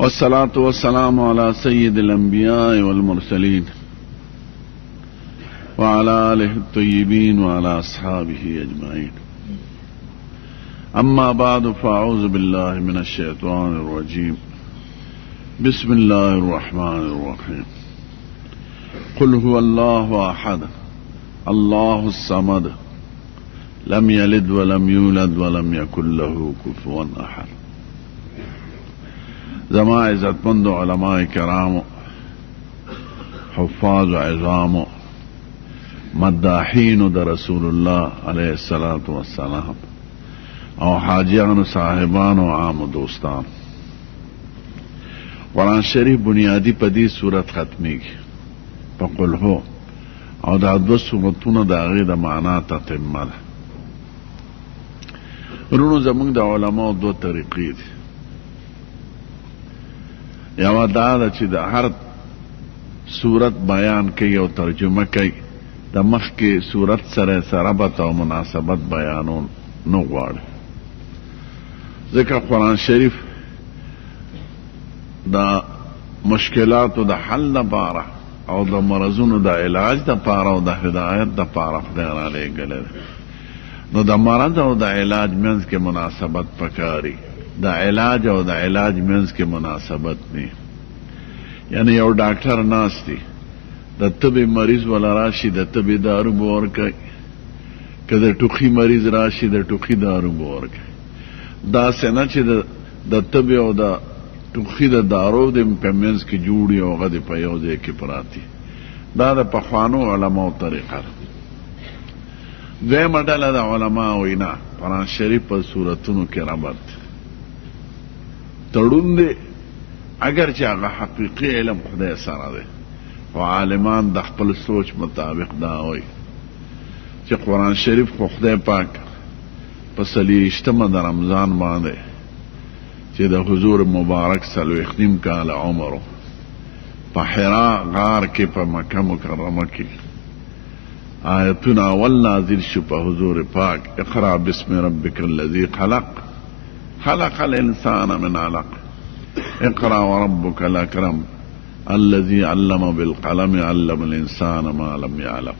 والصلاة والسلام على سيد الأنبياء والمرسلين وعلى آله الطيبين وعلى أصحابه أجمعين. أما بعد فأعوذ بالله من الشيطان الرجيم. بسم الله الرحمن الرحيم. قل هو الله أحد الله الصمد لم يلد ولم يولد ولم يكن له كفوا أحد. زما عزتمند علماء کرام حفاظ عظام مداحین در رسول الله علیه الصلاة والسلام او حاجیان صاحبان و عام دوستان، قرآن شریف بنیادی پدی صورت ختمیږي په قل هو او دا دو صورتونه د هغې د معنا تتمه ده. ورونو زموږ د علماو دو طریقې دي. یوه دا ده چې د هر صورت بیان کوي او ترجمه کوي، د مخکې صورت سره ربط او مناسبت بیانون نه غواړي، ځکه قرآن شریف د مشکلاتو د حل لپاره او د مرضونو د علاج لپاره او د هدایت لپاره خدای رالیږلی دی. نو د مرض او د علاج منځ کې مناسبت پکاري، د علاج او د علاج منځ کې مناسبت نه. یعنی یو ډاکټر ناست دی، د تبې مریض ولا راشي د تبې دارو به ورکوي، که د ټوخي مریض راشي د ټوخي دارو به ورکوي. داسې نه چې د تبې او د ټوخي د دارو د په منځ کې جوړي او هغه د په یو ځای کې پراتي. دا د پخوانو علماو طریقه ده. دویمه ډله د علماو وایي نه، قرآن شریف په صورتونو کې ربط تړون دی، اگر چې هغه حقیقي علم خدای سره دی. او عالمان د خپل سوچ مطابق دا وایي چې قرآن شریف خو خدای پاک په 30 د رمضان باندې چې د حضور مبارک 40 کال عمر په حرا غار کې په مکه مکرمه کې آیتونه اول نازل شو په حضور پاک. اقرأ بسم ربک الذی خلق خلق الانسان من علق اقرأ وربک الاکرم الذي علم بالقلم علم الانسان ما لم يعلم.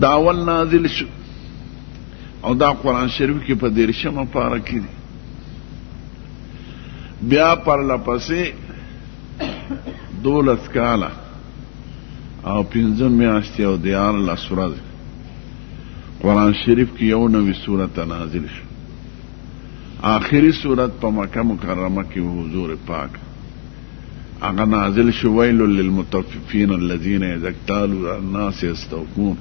دا اول نازل شو او دا قرآن شریف کې په 13مه پاره کې دی. بیا پر لپسې 12 کاله او 15 میاشتې او 14 ورځې قرآن شریف کې یو نوی صورت نازل شو. آخری صورت په مکه مکرمه کې حضور پاک هغه نازل شو. ویل للمطففین الذین اذا اکتالوا علی الناس یستوفون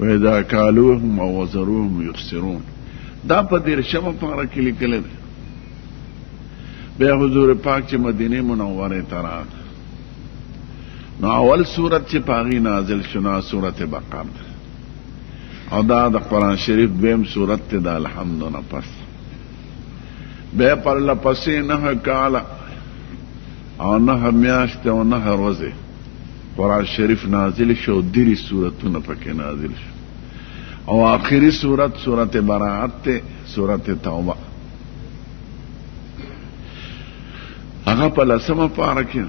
واذا کالوهم او وزروهم یخسرون. دا په 13مه پاره کې لیکلی دی. بیا حضور پاک چې مدینه منوره ته راغی، نو اول صورت چې په هغې نازل شو نو صورت بقره ده، او دا د قرآن شریف دویم صورت دی د الحمد نه پس. بیا پرله پسې 9 کاله او 9 میاشتې او 9 ورځې قرآن شریف نازل شو. 3 صورتونه پکې نازل شو او آخري صورت صورت براءت ته، صورت توبه. هغه په 10مه پاره کې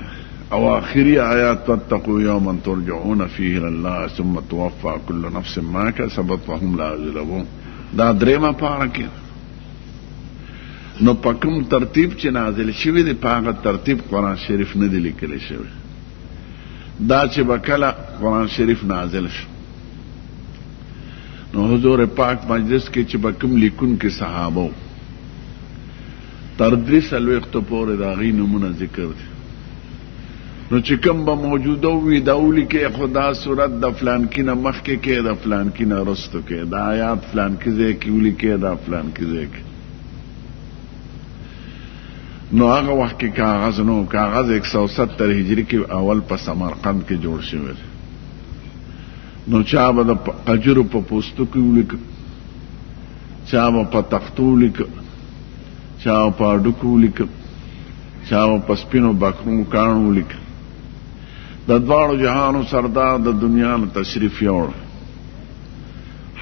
او آخري آیات واتقوا یوما ترجعون فیه الی الله ثم توفى كل نفس ما کسبت وهم لا یظلمون. دا 3مه پاره کې. نو په کوم ترتیب چې نازل شوی دی په هغه ترتیب قرآن شریف نه دی لیکلی شوی. دا چې به کله قرآن شریف نازل شو نو حضور پاک مجلس کې چې به کوم لیکونکي صحابه و تر 43 پورې د هغې نومونه ذکر دي. نو چې کوم به موجوده وي دا ولیکئ، خو دا صورت د فلانکي نه مخکې کې، د فلانکي نه رستو کې، دا آیات فلانکي ځای کې ولیکئ، دا فلانکي ځای کې. نو هغه وخت کې کاغذ نو، کاغذ 170 هجری کې اول په سمرقند کې جوړ شوی دی. نو چا به د قجرو په پوستو کې ولیکه، چا به په تختو ولیکه، چا به په هډوکو ولیکه، چا به په سپینو بکرو کاڼو ولیکه. د دواړو جهانو سردار د دنیا نه تشریف یوړ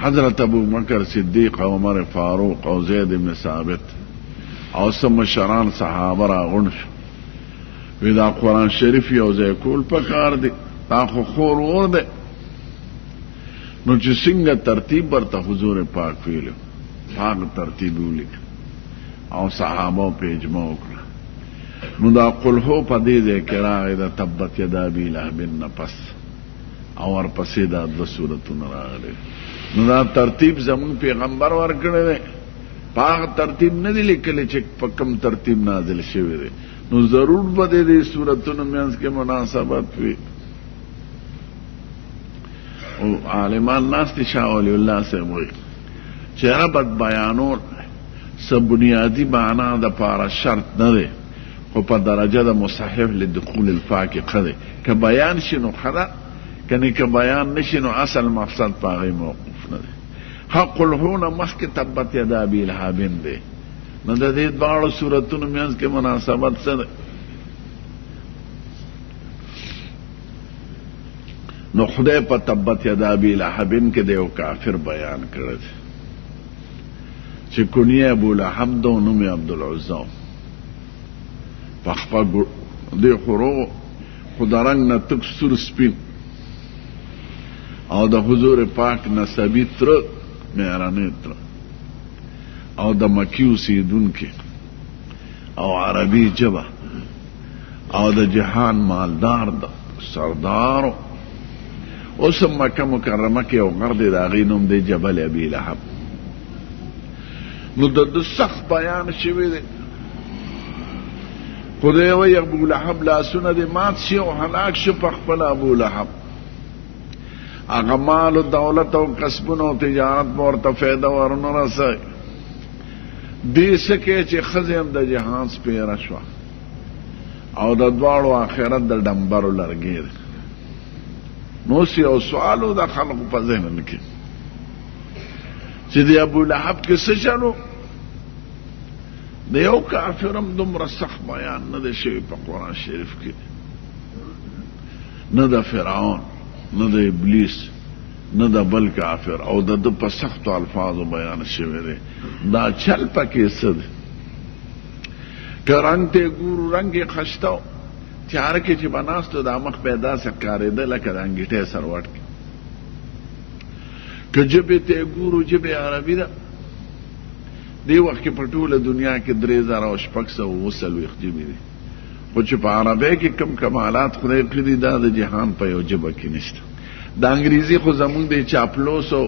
حضرت ابو بکر صدیق او عمر فاروق او زید بن ثابت او سم مشران صحابه راغونډ شو. وی دا قرآن شریف یو ځای کول پکار دی، دا خو خور ور دی. نو چې څنګه ترتیب ورته حضور پاک ویلو، هغه ترتیب ولیک او صحابه په اجماع وکړه. نو دا قل هو په دې ځای کې راغی د تبت یدا ابي لهب نفس، او ورپسې دا دوه سورتونه راغلي. نو دا ترتیب زمون پیغمبر ورکړی دی، په هغه ترتیب نه دی لیکلی چې په کوم ترتیب نازل شوی دی. نو ضرور به د دې سورتونو منځ کې مناسبت وي. او عالمان ناس دي، شاه ولی الله صاحب وایي چې ربط بیانول څه بنیادي معنا د پاره شرط نه دی، خو په درجه د مصحف لدخول الفاقه دی. که بیان شي نو ښه ده، کنی که بیان نشي نو اصل مقصد په هغې موقوف نه دی. حق الهونه مخکې تبت یدا ابي لهب دی. نو د دې دواړو صورتونو منځ کې مناسبت څه دی؟ نو خدای په تبت یدا ابي لهب کې د یو کافر بیان کړی دی چې کنیه ابو لهب ده او نوم یې عبدالعزا. په خپه دې خورو خو د رنګ نه تک سور سپین، او د حضور پاک نسبی تره مهرانه تره، او د مکی اوسیدونکي، او عربي ژبه، او د جهان مالدار ده، سردارو. اوس هم مکه مکرمه کې یو غر دی، د هغې نوم دی جبل ابي لهب. نو د سخت بیان شوی دی. خدای وایي ابو لهب لاسونه دې مات شي او هلاک شو په خپله ابو لهب. هغه مال و دولت او کسبونه او تجارت به ورته فایده ورونه رسوي. دې څه کې چې ښځې هم د جهان سپېره شوه، او د دواړو آخرت د ډمبرو لرګې دی. نو اوس یو سوال و د خلقو په ذهن کې چې د ابو لهب کې څه چلو؟ د یو کافر هم دومره سخت بیان نه دی شوی په قرآن شریف کې، نه د فرعون، نه د ابلیس، نه د بل کافر، او د ده په سختو الفاظو بیان شوی دی. دا چل پکې څه دی؟ که رنګ ته ګورو رنګ یې خشته و، تیاره کې چې به ناست و دا مخ به یې داسې ښکارېده لکه د انګیټۍ سروټ کې. که ژبې ته یې ګورو ژبې عربي ده. دې وخت کې په ټوله دنیا کې 3640 ژبې دي، خو چې په عربۍ کې کم کمالات خدای کړي دا د جهان په یو ژبه کې نشته. د انګریزي خو زمونږ د چاپلوسو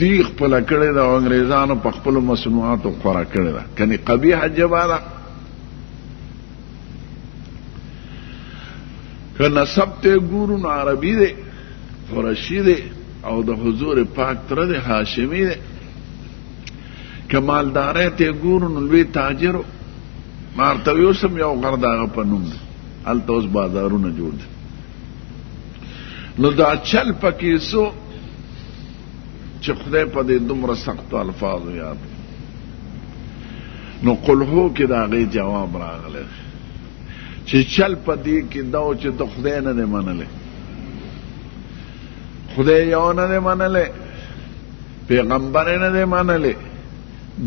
دی خپله کړې ده، او انګریزانو په خپلو مصنوعاتو خوره کړې ده، کنې قبیحه ژبه ده. که نسب ته ګورو نو عربي دی، قرشي دی، او د حضور پاک تره دی، هاشمي دی. که مالدارۍ ته ګورو نو لوی تاجر و. مارتوي اوس هم یو غر د هغه په نوم دی، هلته اوس بازارونه جوړ دي. نو دا چل پکې څو چې خدای په دې دومره سختو الفاظو یاد. نو قل هو کې د هغې جواب راغلی چې چل په دې کې دا و چې ته خدای نه دی منلی، خدای یو نه دی منلی، پیغمبر یې نه دی منلی،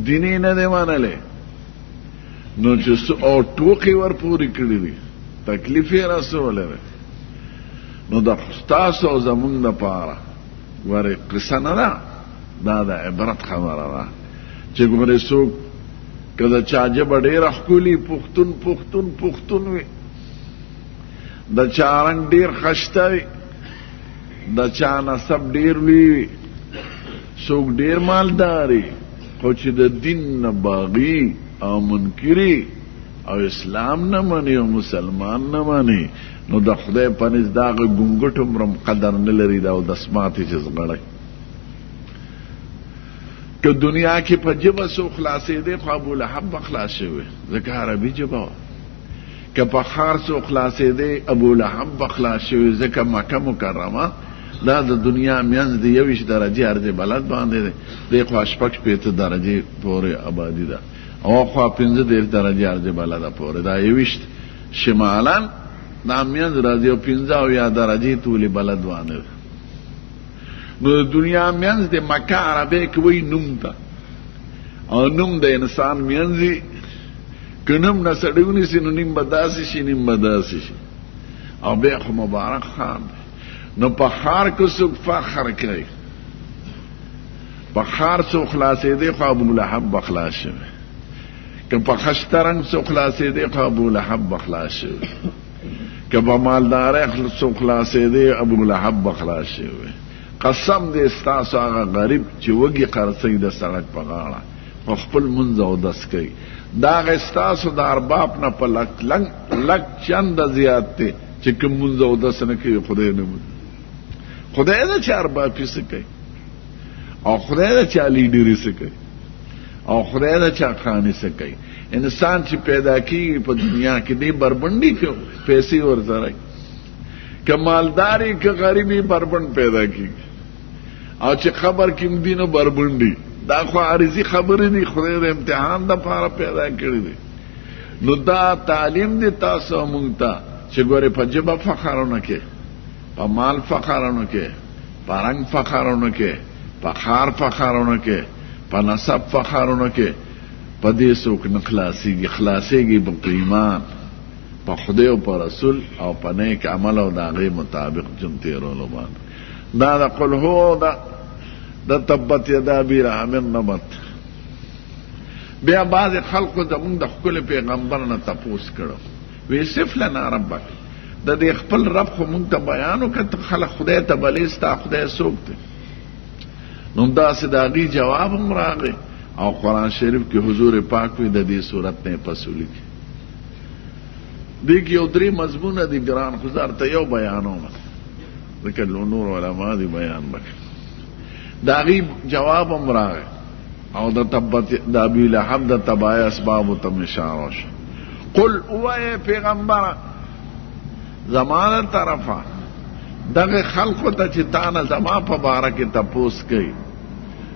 دین یې نه دی منلی. نو چې او ټوکې ورپورې کړي دي، تکلیف یې رسولی دی. نو د ستاسو او زمونږ دپاره ګورې قصه نه ده، دا د عبرت خبره ده چې ګورې څوک که د چا ژبه ډېره ښکلي پښتون پښتون پښتون وي، د چا رنګ ډېر ښایسته وي، د چا نسب ډېر لوی وي، څوک ډېر مالدار وي، خو چې د دین نه باغي او منکري او اسلام نه مني او مسلمان نه مني، نو د خدای په نزد د هغه ګونګټ عمره قدر نه لري، دا او دسماتې چې زغړی. که دنیا کې په ژبه څوک خلاصېدی خو ابو لهب به خلاص شوی، ځکه عربي ژبه وه. که په ښار څوک خلاصېدی ابو لهب به خلاص شوی، ځکه مکه مکرمه دا د دنیا منځ د 21 درجې عرض بلد باندې دی، دی خوا 6-5 درجې پورې آبادي ده، او خوا 15 درجې عرض بلده پورې، دا 21 شمالا دا منځ راځي، او 15 درجې طول بلد باندې ده. نو د دنیا منځ د مکه عربی کې وایي نوم ته، او نوم د انسان منځ که نم نه سړی ونیسي نو نیم به داسې شي نیم به داسې شي. او بیا خو مبارک ښار دی. نو په ښار کې څوک فخر کوي، په ښار څوک خلاصېدی خو ابولهب به خلاص شوی، که په خشته رنګ څوک خلاصېدی خو ابولهب به خلاص شوی، که په مالدارۍ څوک خلاصېدی ابولهب به خلاص شوی. قسم دې ستاسو هغه غریب چې وږي قرڅوي د سړک په غاړه په خپل منځ اودس کوي، دا هغه ستاسو د ارباب نه په لک چنده زیات دی چې کوم منځ اودس نه کوي. خدای نه خدای دا چې اربابي څه کوي، او خدای دا چې لیډري څه کوي، او خدای دا چې خاني څه کوي. انسان چې پیدا کیږي په دنیا کې دی بربنډي کوي، پیسې ورسره که مالداري که غریبي بربند پیدا کیږي، او چې خبر کیم دی نو بربنډي. دا خو عارضي خبرې دي، خدای د امتحان دپاره پیدا کړي دي. نو دا تعلیم دی تاسو مونږ ته چې ګورې په ژبه فخر ونه کې، په مال فخر ونه کې، په رنګ فخر ونه کې، په ښار فخر ونه کې، په نسب فخر ونه کې. په دې څوک نه خلاصېږي، خلاصېږي په ایمان، په خدای او په رسول او په نیک عمل او د هغې مطابق ژوند تېرولو باندې. دا د قل هو د تبت یدا ابي لهب نبت. بیا بعضې خلقو زمونږ د ښکلي پیغمبر نه تپوس کړو، وی صف لنا ربک، د دې خپل رب خو مونږ ته بیان وکړه، خلک خدای ته بلې ستا خدای څوک دی. نو داسې د هغې جواب هم راغی. او قرآن شریف کې حضور پاک وی د دې صورت نه پس ولیکي. دې کې یو درې مضمونه دي ګران، خو زه درته یو بیانوم، ځکه نور علما دي بیان وکړي. د هغې جواب هم راغی، او د تبت د ابي لهب د تباهۍ اسبابو ته مې اشاره وشوه. قل اوایې پیغمبره زما د طرفه دغه خلقو ته چې تا نه زما په باره کې تپوس کوي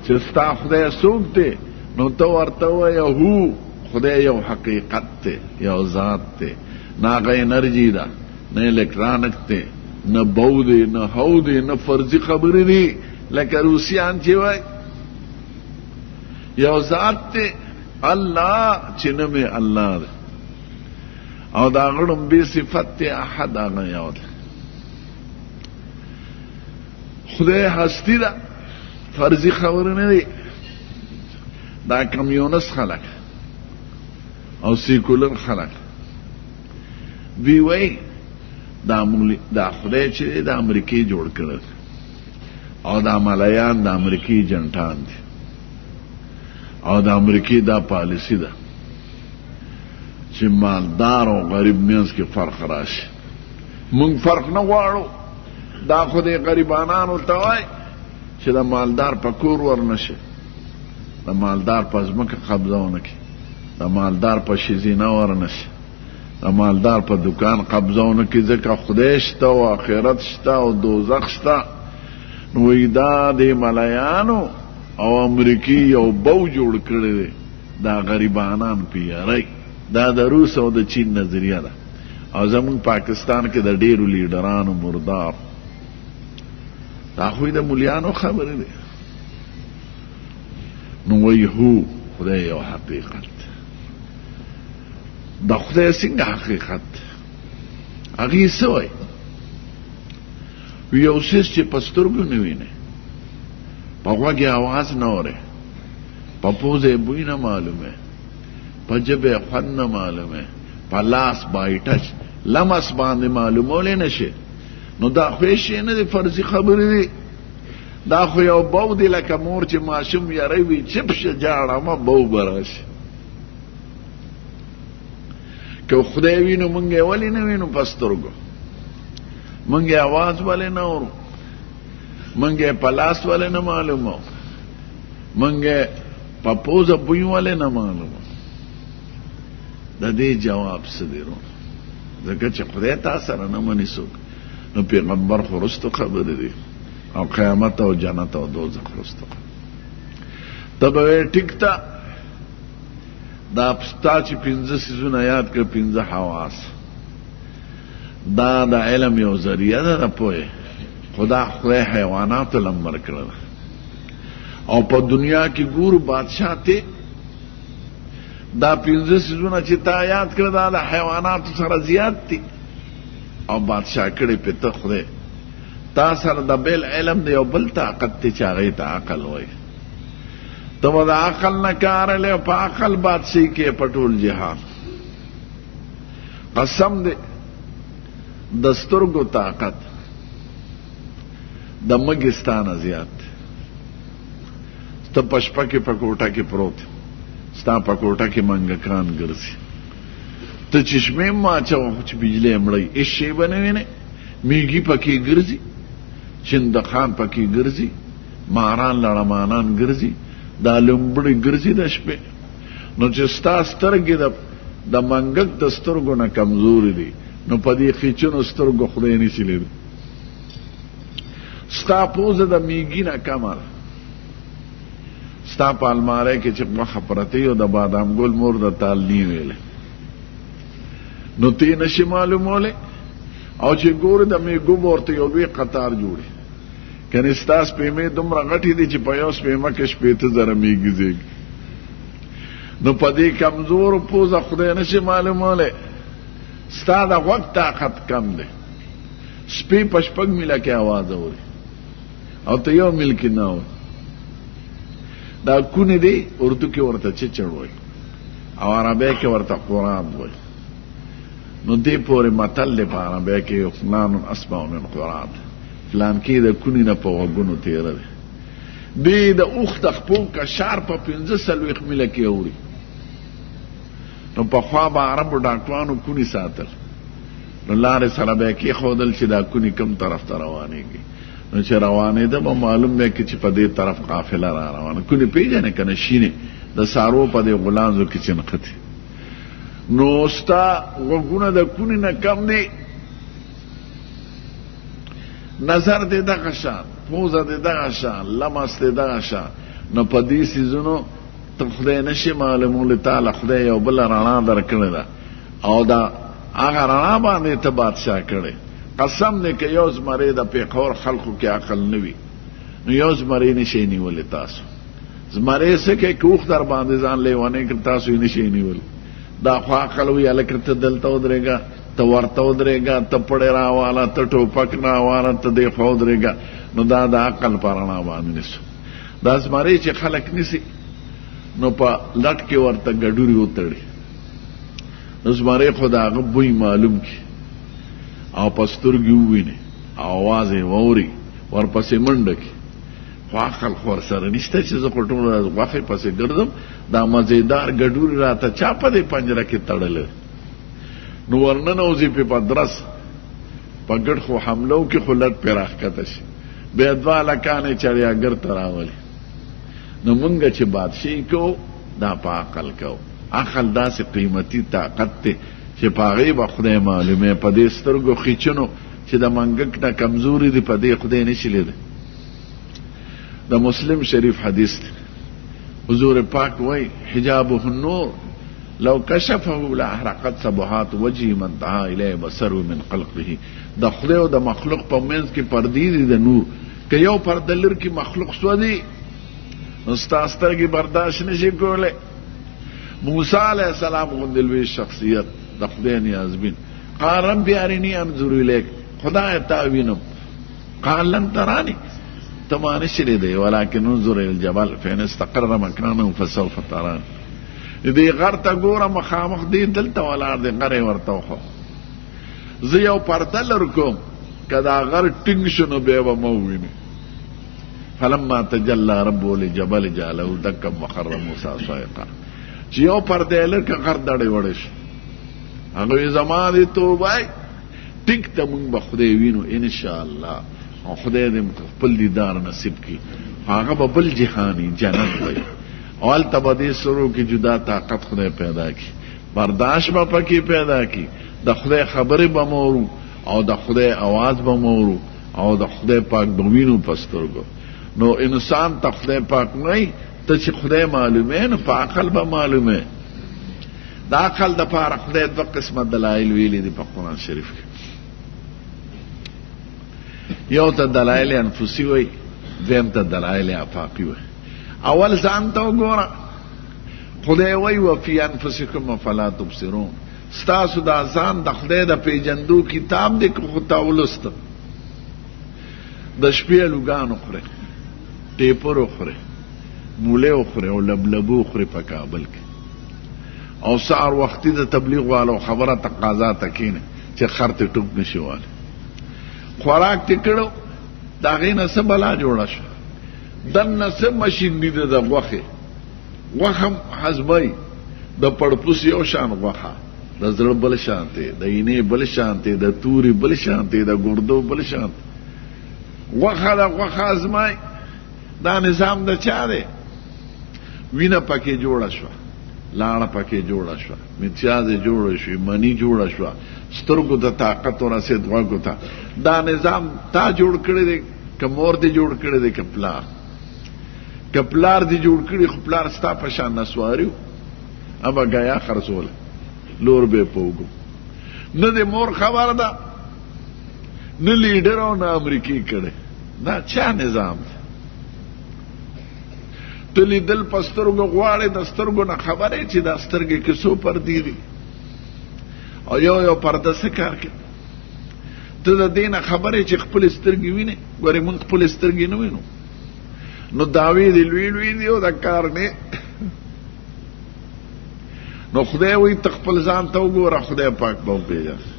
چې ستا خدای څوک دی، نو ته ورته ووایه هو، خدای یو حقیقت دی، یو ذات دی، نه هغه انرژي ده، نه الکترانک دی، نه بو دی، نه هو دی، نه فرضي خبرې دي لکه روسیان چې وای. یو ذات دی الله چې نوم یې الله دی، او د هغه ړومبې صفت دی احد، هغه یو دی. خدای هستی ده، فرضي خبرې نه دي. دا کمیونست خلک او سیکولر خلک دوی وایي دا خدای چې د امریکې جوړ کړی، او دا ملایان د امریکې جنټان دي، او د امریکې دا پالیسی ده چې مالدار او غریب منځ کې فرق راشي. مونږ فرق نه غواړو. دا خو د غریبانانو ته وایي چې د مالدار په کور ورنشي، د مالدار په ځمکه قبضه ونه کړي، د مالدار په ښځینه ورنشي، د مالدار په دکان قبضه ونه کړي، ځکه خدای شته او آخرت شته او دوزخ شته. نو وایي دا د ملایانو او امریکې یو بو جوړ کړی دی، دا غریبانان په یارۍ. دا د روس او د چین نظریه ده. او زمونږ پاکستان کې د ډېرو لیډرانو مردار، دا خو د مولیانو خبرې دی. نو وایي هو، خدای یو حقیقت. د خدای څنګه حقیقت؟ هغې څه وایي؟ یو څیز چې په سترګو نه وینې، په غوږ یې اواز نه اورې، په پوزه یې بوی نه معلومې، په ژبه یې خوند نه معلومې، په لاس بای ټچ لمس باندې معلومولی نه شي، نو دا خو یې شی نه دی، فرضي خبرې دي. دا خو یو بو دی لکه مور چې ماشوم یری وي چپ شه جاړه بو به راشي. که خدای وینو مونږ یې ولې نه وینو په سترګو؟ مونږ یې اواز ولې نه اورو؟ مونږ یې په لاس ولې نه معلومو؟ مونږ یې په پوزه بوی ولې نه معلومو؟ د دې جواب څه دی رو؟ ځکه چې خدای تا سره نه مني څوک، نو پیغمبر خو رستو خبرې دي، او قیامت او جنت او دوزخ رستو. ته به وایې ټیک ته، دا ستا چې 5 څیزونه یاد کړه، 5 حواس، دا د علم یو ذریعه ده د پوهې. خدای حیواناتو لمر کړه، او په دنیا کې ګورو بادشاه ته دا 15 سيزونه چې تا یاد کړه دا د حیواناتو سره زیات دي او بادشاہ کړي په ته خدای تا سره د بل علم دی او بل طاقت ته چاغې ته عقل وای ته د عقل نه کار له په عقل بادشاہ کې پټول جهان قسم دی د سترګو طاقت د مګستانه زیات ته پشپا کې پکوټه کې پروت ستا پکوټه کې منګکان ګرځي ته چشمه ما چاو چې بجلی مړی هیڅ شی به نه وینې میږي پکې ګرځي چندخان پکې ګرځي ماران لړمانان ګرځي دا لومبړي ګرځي د شپې نو چې ستا سترګې د منګک د سترګو نه کمزوري دي نو په دې خېچنو سترګو خدای نشي لیدلی ستا پوزه د میږي نه کمه ده ستا په الماری کې چې غوښه پرته وي او د بادام ګل مور د تال نی ویلې نو ته یې نشي معلومولی او چې ګورې د میږو به ورته یو لوی قطار جوړي کنې ستا سپېمې دومره غټې دي چې په یو سپېمه کې 80,000 میږي زیږي نو په دې کمزورو پوزه خدای نشي معلومولی ستا د غوږ طاقت کم دی سپي په 6 میله کې اواز اوري او ته یو میل کې نه اوري دا کونې دی اردو کې ورته چچړ وایي او عربی کې ورته قرآن وایي نو دې پورې متل دی په عربی کې فلان اسمع من قرآن فلان کې د کونې نه په غوږونو تېره دی دی د اوښ د خپو کشار په 45 میله کې اوري نو پخوا به عربو ډاکټرانو کونې ساتل نو لارې سره به یې کېښودل چې دا کونې کوم طرف ته روانېږي نو چې روانېده به معلوم دی چې په دې طرف قافله را روانه کونې پېژنې که نه شینې د سارو په دې غلانځو کې چنښتې نو ستا غوږونه د کونې نه کم دی نظر دې دغه شان پوزه دې دغه شان لمس دې دغه شان نو په دې څیزونو ته خدای نشي معلومولی تعالی خدای یو بله رڼا درکړې ده او دا هغه رڼا باندې ته بادشاه کړی قسم دی که یو زمری د پیښور خلقو کې عقل نه وي نو یو زمری نشئ نیولی تاسو زمری څه کوي که اوښ در باندې ځان لیونی کړي تاسو یې نشئ نیولی دا خو عقل وي هلکه ته دلته ودرېږه ته ورته ودرېږه ته پړې راواله ته ټوپک راواله ته دې خوا ودرېږه نو دا د عقل په رڼا باندې نیسو دا زمری چې خلک نیسي نو په لټ کې ورته ګډوري وتړي نو زمری خو د هغه بوی معلوم کړي او په سترګې وویني او اواز یې واوري ورپسې منډه کړي خو عقل خو ورسره نشته چې زه خو ټوله غوښې پسې ګرځم دا مزېدار ګډوري راته چا په دې پنجره کې تړلی نو ورننوځي پې په درس په ګډ خو حملو کې خو لټ پې راښکته شي بیا 2 هلکانې چړیاګر ته راولي نو مونږ چې بادشاهي کوو دا په عقل کوو عقل داسې قیمتي طاقت دی چې په هغې به خدای معلومې په دې سترګو خیچنو چې د منګک نه کمزوري دي په دې خدای نشي لیدی د مسلم شریف حدیث دی حضور پاک وایي حجابه النور لو کشفه لاحرقت سبحات وجهه من انتهى الیه بصره من خلقه د خدای او د مخلوق په منځ کې پردې دي د نور که یو پرده لر کې مخلوق سودي نو ستا سترګې برداشت نشي کولی موسی علیه السلام غوندې لوی شخصیت د خدای نیازبین قال رب ارنی انظر الیک خدای تا وینم قال لن ترانی ته ما نشي لیدی ولکن انظر الى الجبل فان استقر مکانه فسوف ترانی دې غر ته ګوره مخامخ دی دلته ولاړ دی غر یې ورته وخو زه یو پرده لر کوم که دا غر ټینګ شو نو بیا به مه وویني فلما تجلى ربه لجبل جعله دکا وخر موسی صعقا چې یو پرده یې لر که غر دړې وړې شو هغه وایي زما دې توبه ټیک ته مونږ به خدای وینو انشاءالله او خدای دې خپل دیدار نصیب کړي هغه به بل جهاني جنت وي او هلته به دې سرو کې جدا طاقت خدای پیدا کړي برداشت به پکې پیدا کړي د خدای خبرې به مورو او د خدای اواز به مورو او د خدای پاک به وینو په سترګو نو انسان ته خدای پاک نه ته چې خدای معلومه نو په عقل به معلومه دا عقل د پاره خدای 2 قسمه دلایل ویلي دي په قرآن شریف کې یو ته دلایل انفسي وي دویم ته دلایل افاقي وي اول ځان ته وګوره خدای وی وفی انفسکم افلا تبصرون ستاسو دا ځان د خدای د پیجندو کتاب دی که خو تا ولست د شپې لوګان وخورئ ټیپر وخورئ مولی وخورئ او لبلبو وخورئ په کابل کې او سهار وختي د تبلیغ والو خبره تقاضا ته کښېنئ چې خر ته ټوپ نشي والی خوراک ته کړو د هغې نه څه بلا جوړه شوه دننه څه مشین دي د غوښې غوښه هم حزبی د پړپوس یو شان غوښه د زړه بل شان دی د اینې بل شان دی د تورې بل شان دی د ګردو بل شان دی غوښه د غوښه ازمای دا نظام د چا دی وینه پکې جوړه شوه لاړه پکې جوړه شوه متیازې جوړه شوې منی جوړه شوه سترګو ته طاقت ورسېد غوږو ته دا نظام تا جوړ کړی دی که مور دې جوړ کړی دی که پلار که پلار دې جوړ کړي خو پلار ستا په شان نسواري و اما ګیا خرڅوله لور به په وګو نه د مور خبره ده نه لیډر او نه امریکي کړی دا چا نظام دی ته لیدل په سترګو غواړې د سترګو نه خبرې چې دا سترګې کې څو پردې دي او یو پرده څه کار کوي ته د دې نه خبرې چې خپلې سترګې وینې ګورې موږ خپلې سترګې نه وینو نو دعوې دې لوی لوی دي او دا کار نه نو خدای وایي ته خپل ځان ته وګوره خدای پاک به وپېژنې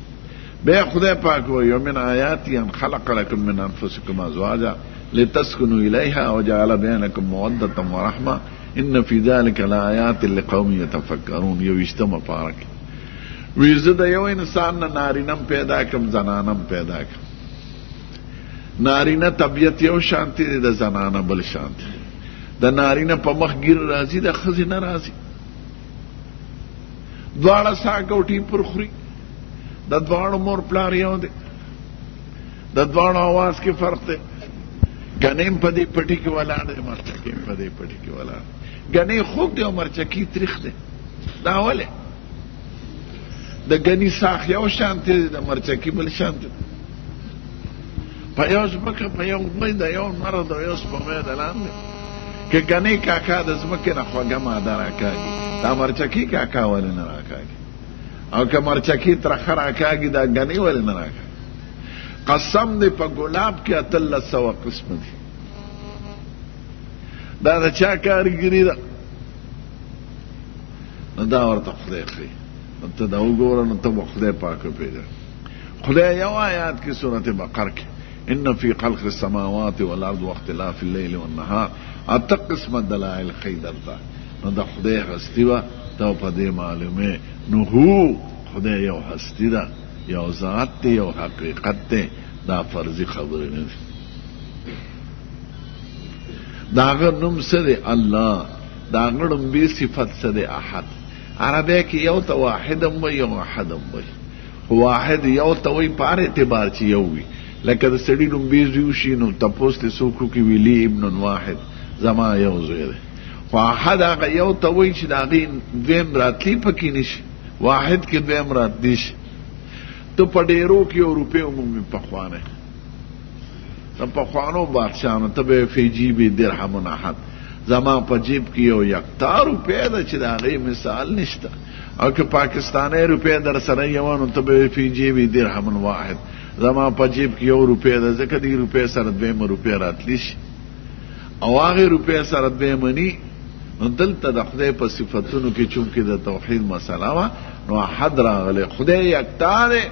بیا خدای پاک وایي ومن آیاتي ان خلق لکم من انفسکم ازواجا لتسكنوا إليها وجعل بينكم مودة ورحمة إن في ذلك لآيات لقوم يتفكرون یوشتمه پارک وی زه د یو انسان نه نارینم پیدا کم زنانم پیدا کم نارینه طبیعت یو شانتی دی د زنانه بل شانتی د نارینه په مخ ګیر راځي د ښځې نه راځي دواړه ساک او ټیپر خوري د دواړو مور پلار یو دی د دواړو آواز کې فرق دی ګنیم په دې پټي کې ولاړ دی مرچکي په دې پټي کې ولاړ ګنی خوږ دی او مرچکي تریخ دی دا ولې د ګنی ساخ یو شانتی دی د مرچکي بل شانتی په یو ځمکه په یو بی د یو مرد او یو سپمی د لاندې که ګنی کاکا د ځمکې نه خوږه ماده راکاږي دا مرچکي کاکا ولې نه راکاږي او که مرچکي ترخه راکاږي دا ګنی ولې نه راکاږي قسم دی په ګلاب کې 1300 قسم دي دا د چا کارګري ده نو دا ورته خدای ښیي نو ته دا وګوره نو ته به خدای پاک وپېژنې خدای یو آیات کې سورت بقر کې ان فی خلق السماوات والارض واختلاف الليل والنهار 8 قسمه دلائل ښیي درته نو د خدای هستي وه ته په دې معلومې نو هو خدای یو هستي ده یو ذات دی یو حقیقت دی دا فرضی خبره نه دی دا هغه نوم څه دی الله دا هغه ړومبې صفت څه دی احد عربی کې یو ته واحد هم وایي یو احد هم وایي خو واحد یو ته وایي په هر اعتبار چې یو وي لکه د سړي ړومبې زوی وشي نو تپوس ترې څوک وکړي وي لی ابن واحد زما یو زوی دی خو احد هغه یو ته وایي چې د هغې دویم راتلي پکې نه شي واحد کې دویم راتلی شي تو په ډیرو کې یو روپۍ عمومي پخوانی د پخوانو بادشاهانو ته به فی جیبې درهم احد زما په جیب کې یو یکتا روپۍ ده چې د هغې مثال نشته او که پاکستانی روپۍ در سره یې وه نو ته به فی جیبې درهم واحد زما په جیب کې یو روپۍ ده ځکه دې روپۍ سره دویمه روپۍ راتلی شي او هغې روپۍ سره دویمه ني نو دلته د خدای په صفتونو کې چونکې د توحید مسله وه نو احد راغلی خدای یکتا دی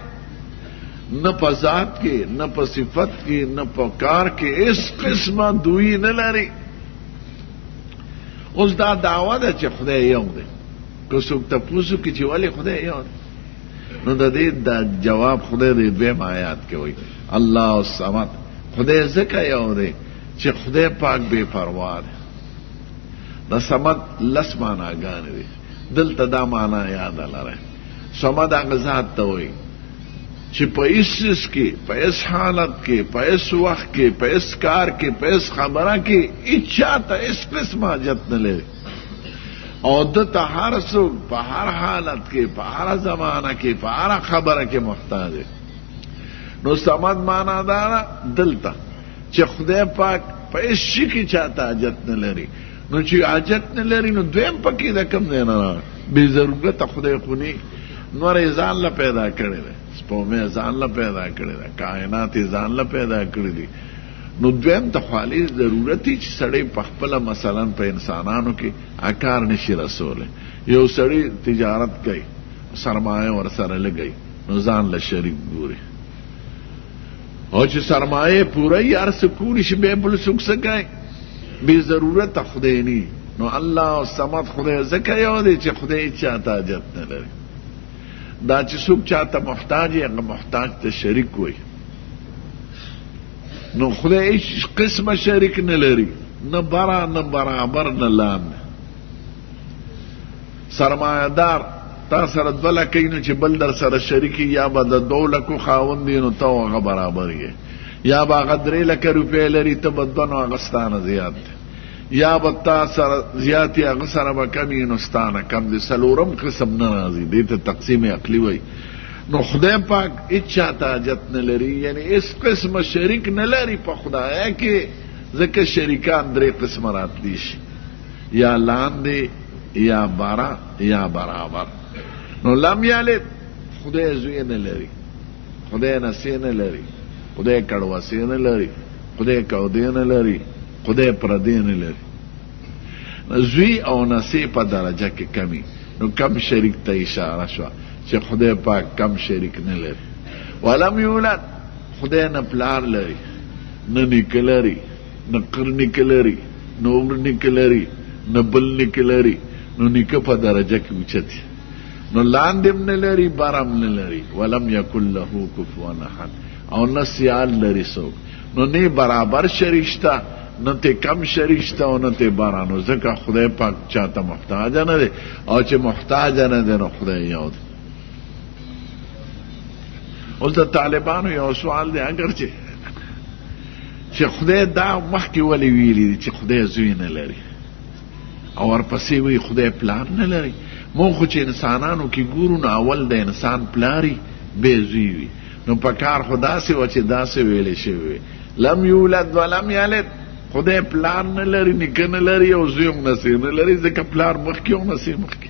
نه په ذات کې نه په صفت کې نه په کار کې هیڅ قسمه دوی نه لري اوس دا دعوه ده چې خدای یو دی که څوک تپوس وکړي چې ولې خدای یو دی نو د دې د جواب خدای د دویم آیات کې وایي الله الصمد خدای ځکه یو دی چې خدای پاک بې پروا دی د صمد لس معناګانې دي دلته دا معنا یاد لرئ صمد هغه ذات ته وایي چې په هیڅ څیز کې په هیڅ حالت کې په هیڅ وخت کې په هیڅ کار کې په هیڅ خبره کې هیڅ چا ته هیڅ قسم حاجت نه لري او دته هر څوک په هر حالت کې په هر زمانه کې په هر خبره کې محتاج دی نو صمد معنا دا دلته چې خدای پاک په هیڅ شي کې چا ته حاجت نه لري نو چې حاجت نه لري نو دویم پکې د کم دی نه بې ضرورته خدای خو نه نور یې ځان له پیدا کړی دی سپومې ځان له پیدا کړی دی کائنات یې ځان له پیدا کړی دي نو دویم ته خالي ضرورت چې سړی په خپله مثلا په انسانانو کې کار نشي رسولی یو سړی تجارت کوي سرمایه ورسره لګوي نو ځان له شریک ګوري او چې سرمایه پوره یې هر څه کولی شي بیا بل څوک څه کوي بې ضرورته خدای نی نو الله صمد خدای ځکه یو دی چې خدای چاته حاجت نه لري دا چې څوک چاته محتاج یې هغه محتاج ته شریک وي نو خدای هیڅ قسمه شریک نه لري نه برا نه برابر نه لاندې سرمایهدار تا سره 2 لکه نو چې بل در سره شریکي یا به د 2 لکو خاوند دی نو ته هغه برابر یې یا به هغه 3 لکه روپۍ لري ته به 2 نو هغه ستانه زیات دی یا به تا سره زیات یې هغه سره به کم یې نو ستانه کم دی څلورم قسم نه راځي دې ته تقسیم عقلي وایي نو خدای پاک هیڅ چاته حاجت نه لري یعنی هیڅ قسمه شریک نه لري په خدای کې ځکه شریکان 3 قسمه راتلی شي یا لاندې یا بارا یا برابر نو لم یلد خدای زوی نه لري خدای نسی نه لري خدای کړوسی نه لري خدای کودی نه لري خدای پردی نه لري زوی او نسی په درجه کې کمی نو کم شریک ته اشاره شو چې خدای پاک کم شریک نه لري ولم یولد خدای نه پلار لري نه نیکه لري نه قرنیکه لري نه عمرنیکه لري نه بل نیکه لري نو نیکه په درجه کې اوچت نو لاندې نه لري برم نه لري ولم یکن له کفوا احد او نه سیال لري څوک نو نه برابر شریک شته نه ته کم شریک شته او نه ته بارا نو ځکه خدای پاک چاته محتاج نه دی او چې محتاج نه دی نو خدای یو دی اوس د طالبانو یو سوال دی اگر چې خدای دا مخکې ولې ویلي چې خدای زوی نه لري او ورپسې وی خدای پلار نه لري مونږ خو چې انسانانو کې ګورو نو اول د انسان پلاری بې زوی وي نو په کار خو داسې وه چې داسې ویلې شوي لم یولد ولم یلد خدای پلار نه لري نیکه نه لري او زوی هم نسی نه لري ځکه پلار مخکې او نسی مخکې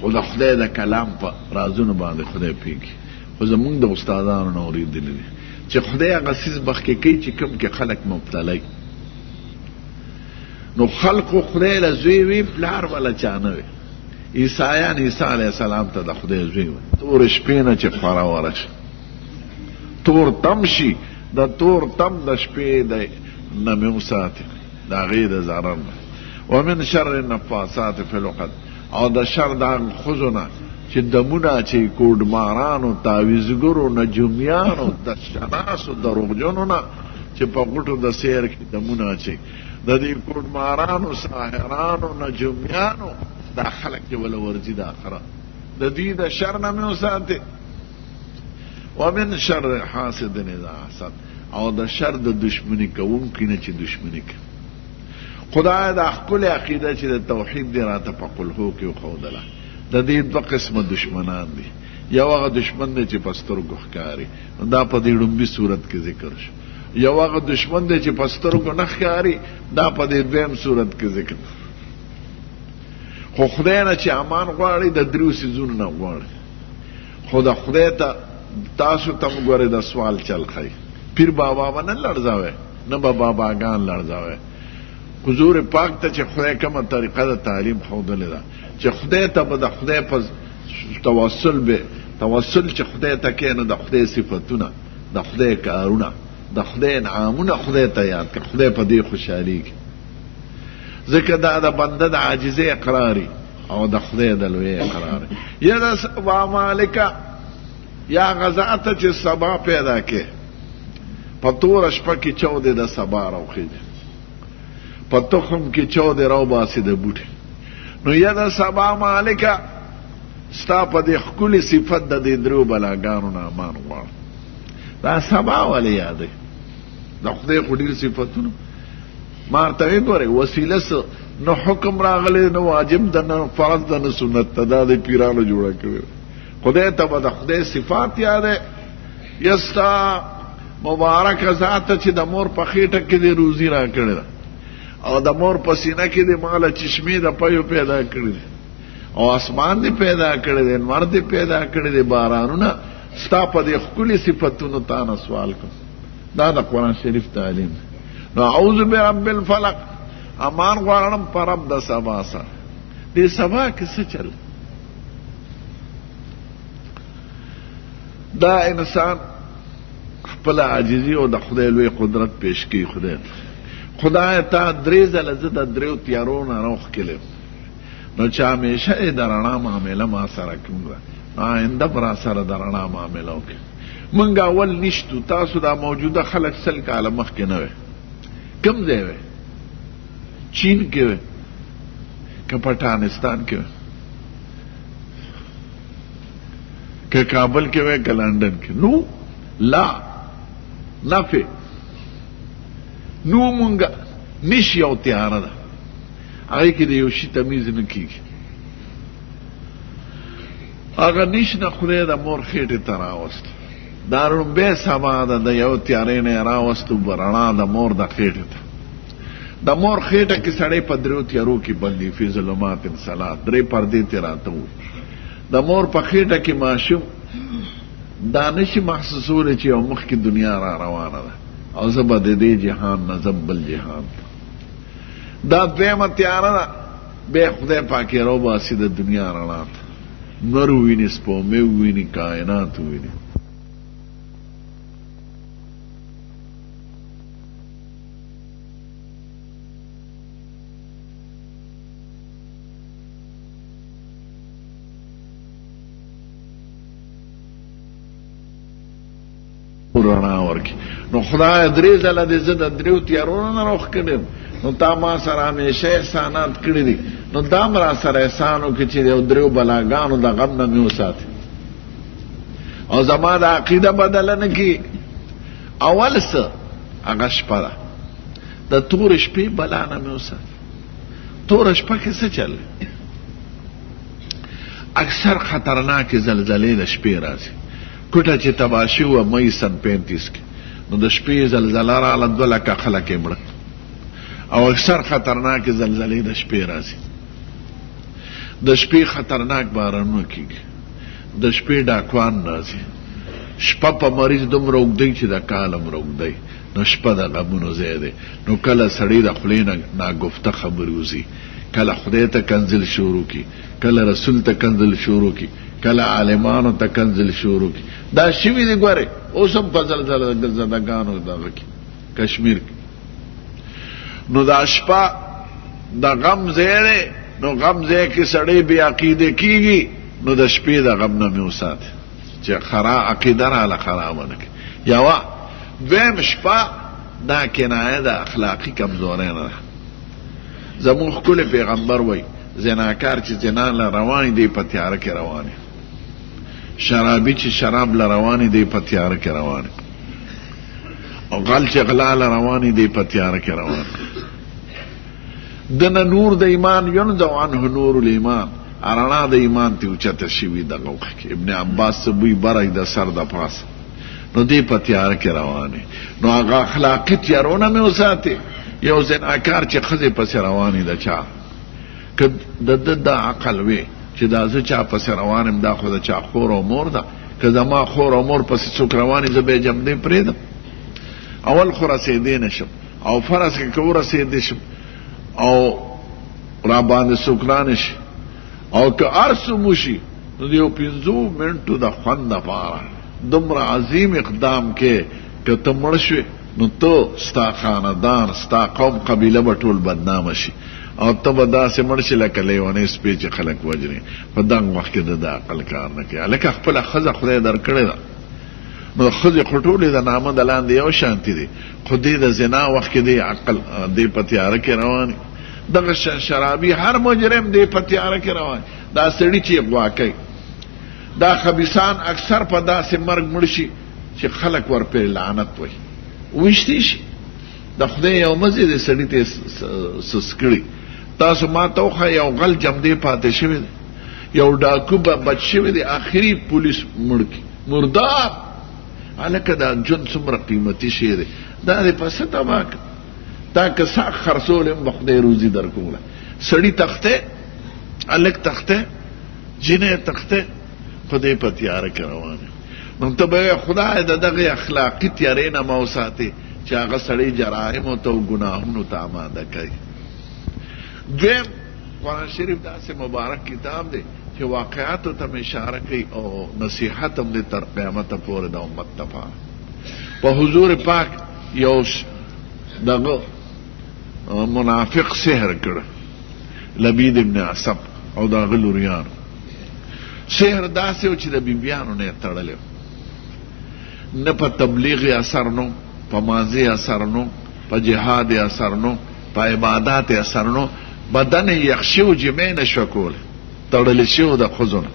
خو د خدای د کلام په رازونو باندې خدای پیږي خو زمونږ د استادانو نه اورېدلي دي چې خدای هغه څیز مخکې کوي چې کوم کې خلک مبتلی نو خلقو خدای له زوی وي پلار والا چا نه وي عیسایان عیسی علیه السلام ته د خدای زوی وي تور شپې نه چې خوره ورشه تور تم شي د تور تم د شپې د نمې وساتي د هغې د ضرر نه ومن شر النفاثات فی العقد او د شر د هغه ښځو نه چې دمونه اچوي کوډمارانو تعویذګرو نجومیانو د شناسو دروغجنو نه چې په غوټو د سیر کې دمونه اچوي د دې کوډمارانو ساحرانو نجومیانو دا خلک چې وله ورځي د آخره د دوی د شر نه مې وساتې ومن شر حاسد اذا حسد او د شر د دشمني کوونکي نه چې دشمني کوي خدای دا ښکلې عقیده چې د توحید دی راته په قلهو کې وښودله د دې 2 قسمه دشمنان دي یو هغه دشمن دی چې په سترګو ښکاري دا په دې ډومبي صورت کې ذکر شو یو هغه دشمن دی چې په سترګو نه ښکاري دا په دې 2م صورت کې ذکر خو خدای نه چې امان غواړي د 3 څیزونو نه غواړي خو د خدای ته تاسو ته وګورئ د سوال چل ښایي پیر بابا به نه لړزوئ نه به باباګان لړزوئ حضور پاک ته چې خدای کومه طریقه د تعلیم ښودلې ده چې خدای ته به د خدای په توسل چې خدای ته کې نه د خدای صفتونه د خدای کارونه د خدای انعامونه خدای ته یاد کړه خدای په دې خوشحالیږي ځکه دا د بنده د عاجزۍ اقراري او د خدای د لوی اقرار یا د سبا مالکه یا غزا ته چې سبا پیدا کې په توره شپه کې چودې د سبا راوخېږي په تخم کې چودې راوباسي د بوټي نو یا د سبا مالکه ستا په دې ښکلې صفت د دې 3 بلاګانو نه امان غواړم دا سبا ولې یادوي د خدای خو ډېر صفتونه ما ورته ویې ګورئ وسیله څه نه حکم راغلی نه واجب ده نه فرض ده نه سنت ده دا د پیرانو جوړه کړې خدای ته به د خدای صفات یادوي یا ستا مبارک ذات چې د مور په خېټه کې د روزي را کړې ده او د مور په سینه کې د ماله چشمې د پیو پیدا کړې دي او اسمان دې پیدا کړی دی نور دې پیدا کړی دی بارانونه ستا په دې ښکلي صفتونو تا نه سوال کوم دا د قرآن شریف تعلیم نو اعوذ برب الفلق امان غواړم په رب د سبا سره دې سبا کې څه چل دا انسان خپل عاجزي او د خدای لوی قدرت پیش کوي خدای تا درې ځله زه د دریو تیارو نه راوښکلی نو چې همیشه یې د رڼا معامله ما سره کومه آینده به را سره د رڼا معامله وکړي موږ اول نشتو تاسو دا موجوده خلک 100 کاله مخکې نه وی کوم ځای وی چین کې وی که پټانستان کې وی که کابل کې وی که لندن کې نو لا نفع نو مونږ نش یو تیاره ده هغه کې د یو شي تمیز نه کیږي هغه نش نه خدای د مور خېټې ته راوست دا لومبی سبا ده د یو تیارې نه یې راوستو رڼا د مور د خېټې ته د مور خېټه کې سړی په دریو تیارو کې بندي فی ظلمات ثلاث 3 پردې تې راته وي د مور په خېټه کې ماشوم دا نشي محسوسولی چې یو مخکې دنیا را روانه ده او زه به د دې جهان نه زه بل جهان دا دویمه تیاره ده بیا خدای پاک یې راوباسي د دنیا رڼا ته نور وویني سپومې وویني کائنات وویني رڼا ورکړي نو خدای درې ځله دې زه د دریو تیارونو نه راوښکلیم نو تا ما سره همیشه احسانات کړي دي نو دا م را سره احسان وکړي چې یو دریو بلاګانو د غم نه مې وساتي او زما د عقیده بدله نه کړي اول څه هغه شپه ده د تورې شپې بلا نه مې وساتي توره شپه کې څه چل اکثر خطرناکې زلزلې د شپې راځي کوټه چې تباه شوه مئی سن 35 کې نو د شپې زلزله راغله 2 لکه خلک یې مړه او اکثر خطرناکې زلزلې د شپې راځي د شپې خطرناک بارانونه کېږي د شپې ډاکوان راځي شپه په مریض دومره اوږدی چې د کال هم اوږدی نو شپه د غمونو ځای دی نو کله سړی د خولې نه ناګفته خبرې وځي کله خدای ته کنزل شروع کی کله رسول ته کنزل شروع کی کله عالمانو ته کنزل شروع کی دا شوي دی ګورې اوس هم په زلزلهګانو دغه کې کشمیر کې نو دا شپه د غم ځای دی نو غم ځای کې سړی بې عقیده کېږي نو د شپې د غم نه مې وساتي چې عقیده راله خرابه نه کړي یوه دویم شپه دا کنایه د اخلاقي کمزورۍ نه ده زموږ ښکلی پیغمبر وایي زناکار چې زنا له روانې دی په تیاره کې روانې شرابي چې شراب له روانې دی په تیاره کې روانې او غل چې غلا له روانې دی په تیاره کې روانې دنه نور د ایمان ینزع عنه نور الایمان رڼا د ایمان ته اوچته شوي دغه وخت کې ابن عباس څه بوی برای د سر د پاسه نو دی په تیاره کې روانې نو هغه اخلاقي تیارونه مې وساتې یو زناکار چې ښځې پسې روانې ده چا که د ده دا عقل وی چې دا زه چا پسې روان یم دا خو د چا خور او مور ده که زما خور او مور پسې څوک روانې زه به یې جمدې پرېږدم اول خو رسېدی نه شم او فرض کړه که ورسېدی شم او را باندې څوک رانه شي او که هر څه وشي نو د یو 5 منټو د خوند دپاره دومره عظیم اقدام کې که ته مړ شوې نو ته ستا خاندان ستا قوم قبیله به ټول بدنامه شي او ته به داسې مړ شي لکه لیونی سپی چې خلک وژني په دغه وخت کې د عقل کار نه کوي هلکه خپله ښځه خدای درکړې ده نو ښځې خو ټولې د نامه د لاندې یو شانتي دي خو دې د زنا وخت کې دې عقل دې په تیاره کې روانې دغه شرابي هر مجرم دې په تیاره کې روان دا سړي چې غوا کوي دا خبیثان اکثر په داسې مرګ مړ شي چې خلک ورپرې لعنت وایي ویشتی شي د خدای یو مزې دې سړي ته سس کړي تاسو ما ته وښایه یو غل جمدې پاتې شوی دی یو ډاکو به بچ شوی دی آخري پولیس مړ کړي مردار هلکه دا ژوند څومره قیمتي شی دی دا دې په څه تباه کړه تا که ساق خرڅول هم به خدای روزي درکوله سړي تخته هلک تخته جنۍ تخته خدای په تیاره کې روان نو ته به خدای د دغه اخلاقي تیارې نه مو ساتې چې هغه سړی جرایمو ته او ګناهونو ته آماده کوي دویم قرآن شریف داسې مبارک کتاب دی چې واقعاتو ته اشاره کوي او نصیحت هم دی تر قیامته پورې د امت دپاره په حضور پاک یو دغه منافق سحر کړه لبید ابن عصب او د هغه لوریانو سحر داسې و چې د بیبیانو نه یې تړلی نه په تبلیغ اثر نو په مانځي اثر نو په جهاد اثر نو په عبادات اثر نو بدن یخ شو جمع نشو کول تړلی شو د ښځو نه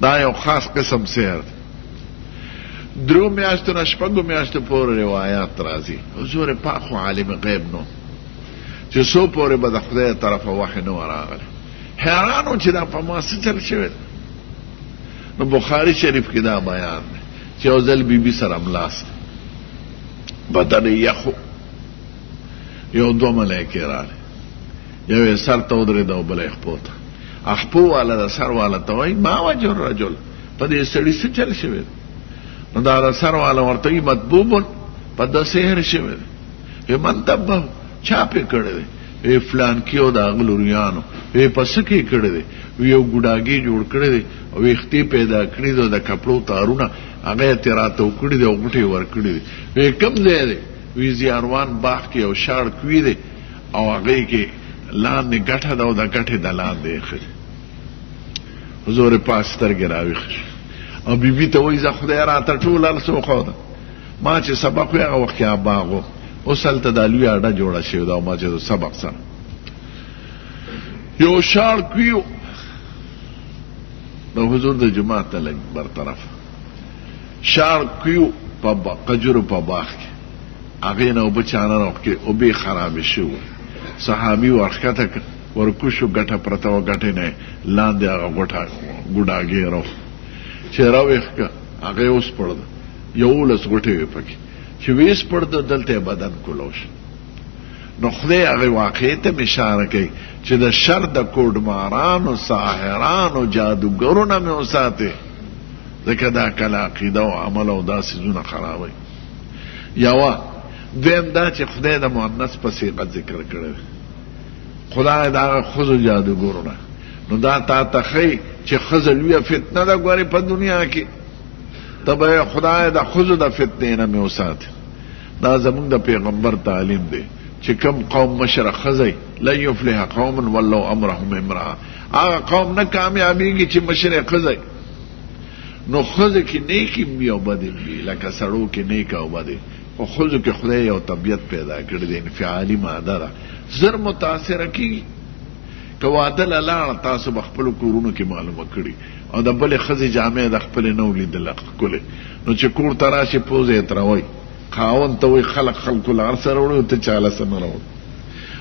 دا یو خاص قسم سحر درو میاشتو نه شپږو میاشتو پورې روایات راځي حضور پاک خو عالم غیب نو چې څو پورې به د خدای طرفه وحی نه راغلی حیران و چې دا په ما څه چل شوی نو بخاري شریف کې دا بیان دی چې یو ځل بیبي سره ملاست بدن یخو یو دوه ملایکې راغلې یو یې سر ته ودرېده او بله یې خپو ته خپو والا د سر والا ته وایي ما وجه الرجل په دې سړي څه چل شوی نو دا د سر والا ورته وایي مطبوبون په ده سحر شوی دی من تبه چا پې کړی دی وی فلانکي او د هغه لوریانو وی په څه کې کړی دی وی یو ګوډاګي جوړ کړی دی او ویښتې پیدا کړي دي او د کپړو تارونه هغه یې ترې راته وکړي دي او غوټې یې ورکړي دي وی کوم ځای دی وی زیاروان باغ کې یو شاړ کوي دی او هغې کې لاندې ګټه ده او د ګټې د لاندې ایښی دی حضور پاک سترګې راویښې او بیبي ته وایي زه خدای راته ټول هر څه وښوده ما چې سبق وی هغه وخت کې باغ و اوس هلته دا لوی اډه جوړه شوې ده او ما چې د سبق سره یو شاړ کوي د حضور د جماعت نه لږ برطرف شاړ کوي په قجرو په باغ کې هغې نه اوبه چانه راوکړې اوبې خرابې شوې صحابي ورښکته ورکوشو ګټه پرته وه ګټې نه لاندې هغه ګوډاګې راو چې راویښ که هغه یې وسپړده 11 غوټې وې پکې چې ویس پړده دلته بدن کولو شو نو خدای هغه واقعې ته اشاره کوي چې د شر د کوډمارانو ساحرانو جادوګرو نه مې وساتې ځکه دا کله عقیده او عمل او دا څیزونه خرابوي یوه دویم دا چې خدای د مؤنث په صیغه ذکر کړی خدای د هغه ښځو جادوګرو نه نو دا تا ته ښیي چې ښځه لویه فتنه ده ګورې په دنیا کې ته به خدای د ښځو د فتنې نه مې وساتې دا زموږ د پیغمبر تعلیم دی چې کم قوم مشره ښځی لن یفلح قوم ولو امرهم امرأه هغه قوم نه کامیابېږي چې مشره ښځی نو ښځو کې نیکي وي او بدې وي لکه سړو کې نیک او بدې خو ښځو کې خدای یو طبیعت پیدا کړی دی انفعالي ماده ده زر متاثره کېږي که واده له لاړه تاسو به خپلو کورونو کې معلومه کړي او د بلې ښځې جامې د خپلې نه ولیدله ښکلې نو چې کور ته راشي پوزه یې تروئ خاوند ته وایي خلکو له هر څه راوړي ته چاله څه نه راوړي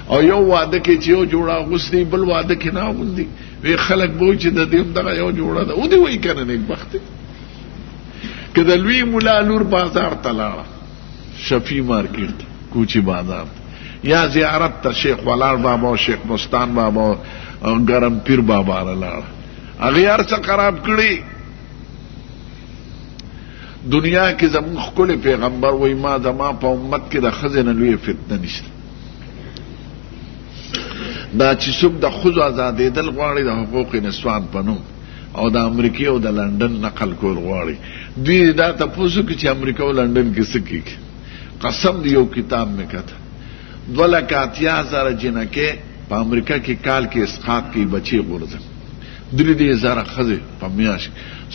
او یو واده کې چې یو جوړه اغوستي بل واده کې نه اغوندي وی خلک به وایي چې د دې هم دغه یو جوړه ده ودې وایي که نه نیکبخت دی که د لوی ملا لور بازار ته لاړه شفیع مارکیټ کوچي بازار یا زیارت ته شیخ ولاړ بابا او شیخ مستان بابا او ګرم پیر بابا له لاړه هغې هر څه خراب کړي دنیا کې زموږ ښکلی پیغمبر وایي ما زما په امت کې د ښځې نه لویه فتنه نشته دا چې څوک د ښځو ازادېدل غواړي د حقوق نسوان په نوم او د امریکې او د لندن نقل کول غواړي دوی دا تپوس وکړي چې امریکا او لندن کې څه کېږي قسم دی یو کتاب مې کته 2,80,000 جنکې په امریکا کې کال کې اسقاط کوي بچي غورځي 3,000 ښځې په میاشت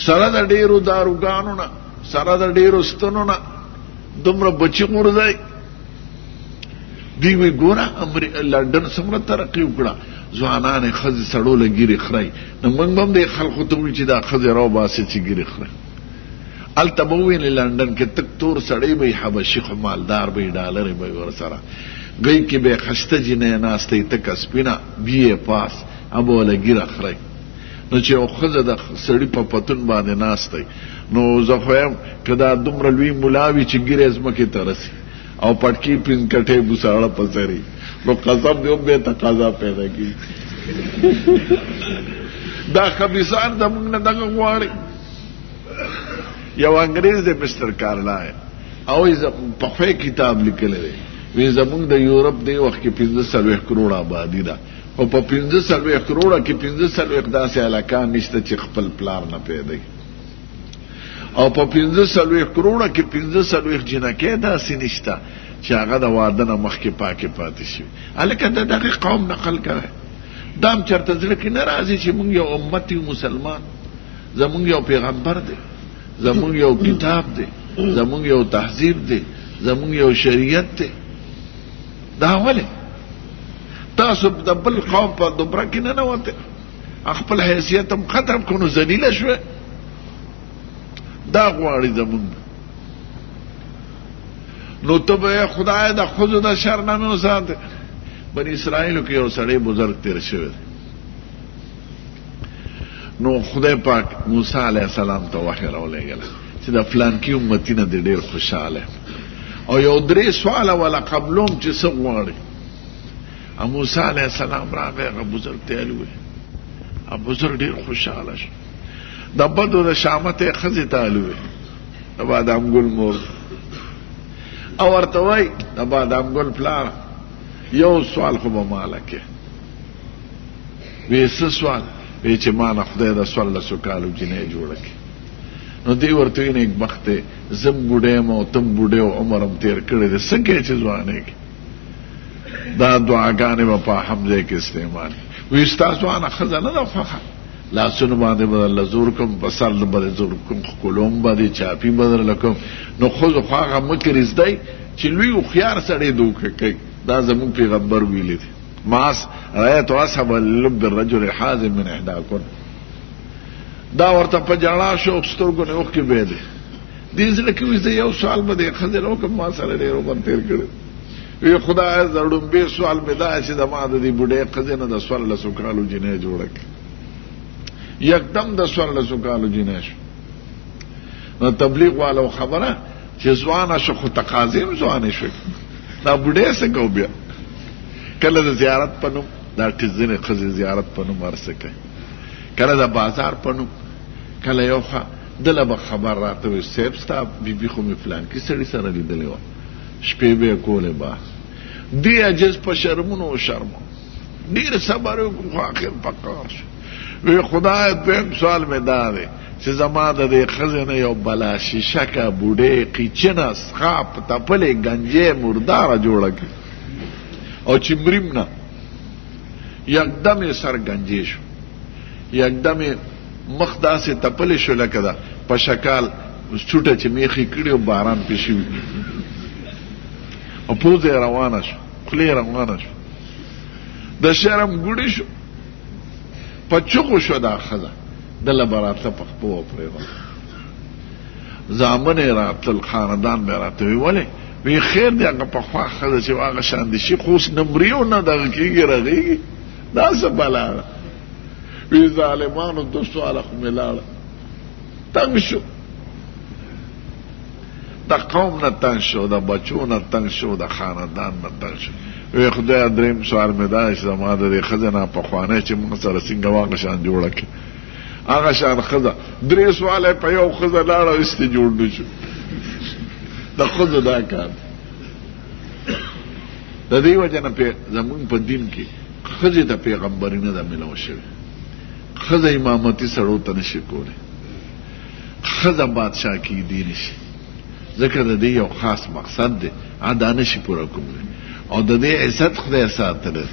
سره د ډېرو داروګانو نه سره د ډېرو ستنو نه دومره بچي غورځي دوی وایي ګوره لنډن څومره ترقي وکړه ځوانانې ښځې سړو له ګیرې خورئ نو موږ به هم دې خلکو ته وایو چې دا ښځې راوباسي چې ګیرې خورئ هلته به ووینې لنډن کې تک تور سړی به یې حبشي خو مالدار به یې ډالرې به یې ورسره گئی کې به یې خشته جینۍ ناسته یې تکه سپینه بي یې پاس ابه وله ګیره خورئ نو نو چې یو ښځه د سړي په پتون باندې ناست دی نو زه خو یم که دا دومره لوی ملا وي چې ګیرې ځمکې ته رسي او پټکي پنځکټۍ بوساړه په سري نو قسم دی هم بې تقاضا پیدا کېږي دا خبیثان زموږ نه دغه غواړي. یو انګریز دی مستر کارلاین او پخوی کتاب لیکلی دی وی زموږ د یورپ دی وخت کې 45 کروڑه آبادي ده خو په 45 کروڑه کې 45 داسې هلکان نشته چې خپل پلار نه پیدا او په 45 کروڑه کې 45 جنکۍ داسې نشته چې هغه د واده نه مخکې پاکې پاتې شي. هلکه د دغه قوم نقل کوي دا هم چېرته زړه کې نه راځي چې موږ یو امت یو مسلمان زموږ یو پیغمبر دی زموږ یو کتاب دی زموږ یو تهذیب دی زموږ یو شریعت دی. دا ولې تاسو د بل قوم په دوبره کې نه نوته خپل حیثیت هم ختم کړو ذلیله شوه. دا غواړي زموږ نو ته به خدای د ښځو د شر نه مې وساته. بني اسرائیلو کې یو سړی بزرګ تیر شوی نو خدای پاک موسی علیه السلام ته وحی راولېږله چې د فلانکي امتي نه دې ډېر خوشحاله او یو 3 سواله ولا قبلوم چې څه غواړي. موسی علیه السلام راغی هغه بزرګ ته یې وویل بزرګ ډېر خوشحاله شو د بدو د شامت یې ښځې ته وویل د بادام ګل مور او ورته وایي د بادام ګل پلاره یو سوال خو به ماله کې وی څه سوال وی چې ما نه خدای د 14 کالو جنۍ جوړه کړي. نو دی ورته وی نیکبخت دی زم بوډی یم او تم بوډی او عمر هم تېر کړی دی څه کوې چې ځوانۍ کې دا دعاګانې به په حمزه کې استعمال وی ستا ځوانه ښځه نه ده خوښه لاسونو باندې به درله زور کوم په سر به دې زور کوم ښکلوم به دې چاپي به درله کوم. نو ښځو خو هغه مکر زده چې لوی هوښیار سړی دوکه کوي. دا زموږ پیغمبر ویلی دی ماس رایت اصحاب اللب الرجل حازم من احداکن. دا ورته په جړا شو سترګو نه اوښکې بهېدې دې زړه کې وي زه یو سوال به دې ښځې نه وکړم ما سره ډېر عمر تېر کړی وی خدایه زه ړومبې سوال مې دا چې د ما د دې بوډۍ ښځې نه د 14 کالو جنۍ جوړه کړي. یکدم د 14 کالو جنۍ شو. نو تبلیغ والو خبره چې ځوانه شو خو تقاضې هم ځوانې شوې دا بوډۍ څه کو بیا کله د زیارت په نوم دا ټیزنې ښځې زیارت په نوم هر څه کوي کله د بازار په نوم کله یو ښه دله به خبر راته وي صاحب ستا بیبي خو مې فلانکي سړي سره لیدلې وه شپې به یې کولې بار دې عجز په شرمونو وشرمو ډېر صبر وکړو خو آخر په کار شو. وی خدای دویم سوال مې دا دی چې زما د دې ښځې نه یو بلا شیشکه بوډۍ قیچنه سخاپ تپلې گنجې مرداره جوړه کړي او چې مریم نه یکدم یې سر گنجې شو یکدم یې مخ داسې تپلې شو لکه ده په شکال چوټه چې میخې کړي او باران پې شوي او پوزه یې روانه شو خولې یې روانه شو د شرم ګوډې شو په چغو شو دا ښځه دله به راتله په خپو وپرېږه زامن یې راتلل خاندان به یې راته وی ولې وی خیر دی هغه پخوا ښځه چې هغه شان دي شي خو اوس نه مري او نه دغه کېږي رغېږي دا څه بلا ده. وی ظالمانو 2 سواله خو مې لاړه تنګ شو د قوم نه تنګ شو د بچو نه تنګ شو د خاندان نه تنګ شو. وی خدای دریم سوال مې دا چې زما د دې ښځې نه پخوانی چې موږ سره څنګه هغه شان جوړه کړي هغه شان ښځه 3 سواله په یو ښځه لاړه ایستې جوړ نه شو. د ښځو دا کار د دې وجه نه زموږ په دین کې ښځې ته پیغمبري نه ده میلاو شوې ښځه امامتي سړو ته نشي کولی ښځه بادشاه کیدی نشي ځکه د دې یو خاص مقصد دی دا نشي پوره کولی او د دې عزت خدای ساتلی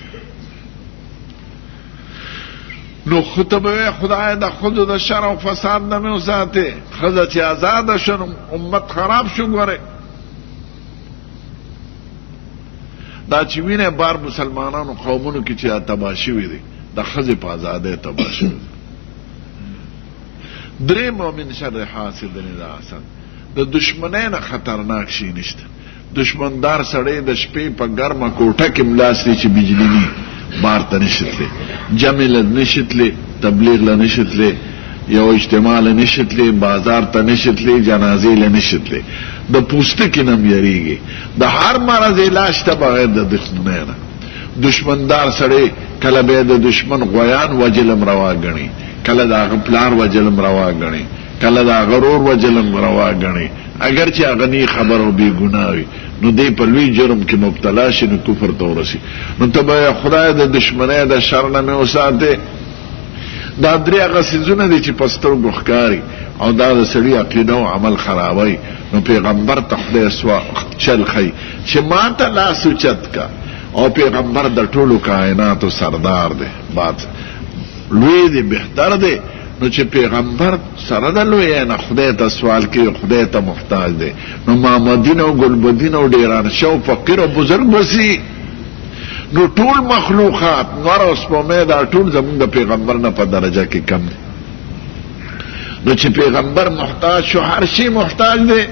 نو خطبه خدای د ښځو د شر او فساد نه مې وساتې ښځه چې ازاده شو امت خراب شو. ګورئ دا چې وینئ بار مسلمانانو قومونو کې چې تباه شوي دي د ښځې په ازادۍ تباه شوي دي. دریم ومن شر حاسد اذا حسد د دشمنۍ نه خطرناک شي نشته. دشمندار سړی د شپې په ګرمه کوټه کې ملاس دی چې بجلی نی بار ته نشي تللی جمع له نشي تللی تبلیغ لنشتلی، یو اجتماع لنشتلی، بازار ته نشتلی، جنازې لنشتلی. د پوستکي نم یریږي. د هر مرض علاج ته بغیر د دښمنۍ نه. دشمندار سړی کله به د دشمن غویان وجلم روا ګڼي، کله د هغه پلار وجلم روا ګڼي، کله د هغه ورور وجلم روا ګڼي، اگر چې هغه نی خبر او بې ګناه وي، نو دی په لوی جرم کې مبتلا شي، نو کفر ته ورسي. نو ته به خدای د دشمنۍ د شر نه مې وساتې. دا درې هغه څیزونه دي چې په سترګو ښکاري او دا د سړي عقیده او عمل خرابوي. نو پیغمبر ته خدای چل ښیي چې ما ته لاس اوچت کا، او پیغمبر د ټولو کائناتو سردار دی، بات لوی دی، بهتر دی. نو چې پیغمبر سره د لوی نه خدای ته سوال کوي، خدای ته محتاج دی. نو محمدین او ګلبدین او ډیران شو فقیر او بزرگ بسی، نو ټول مخلوقات نور او سپومې دا ټول زمونږ د پیغمبر نه په درجه کې کم دی. نو چې پیغمبر محتاج شو، هر شي محتاج دی،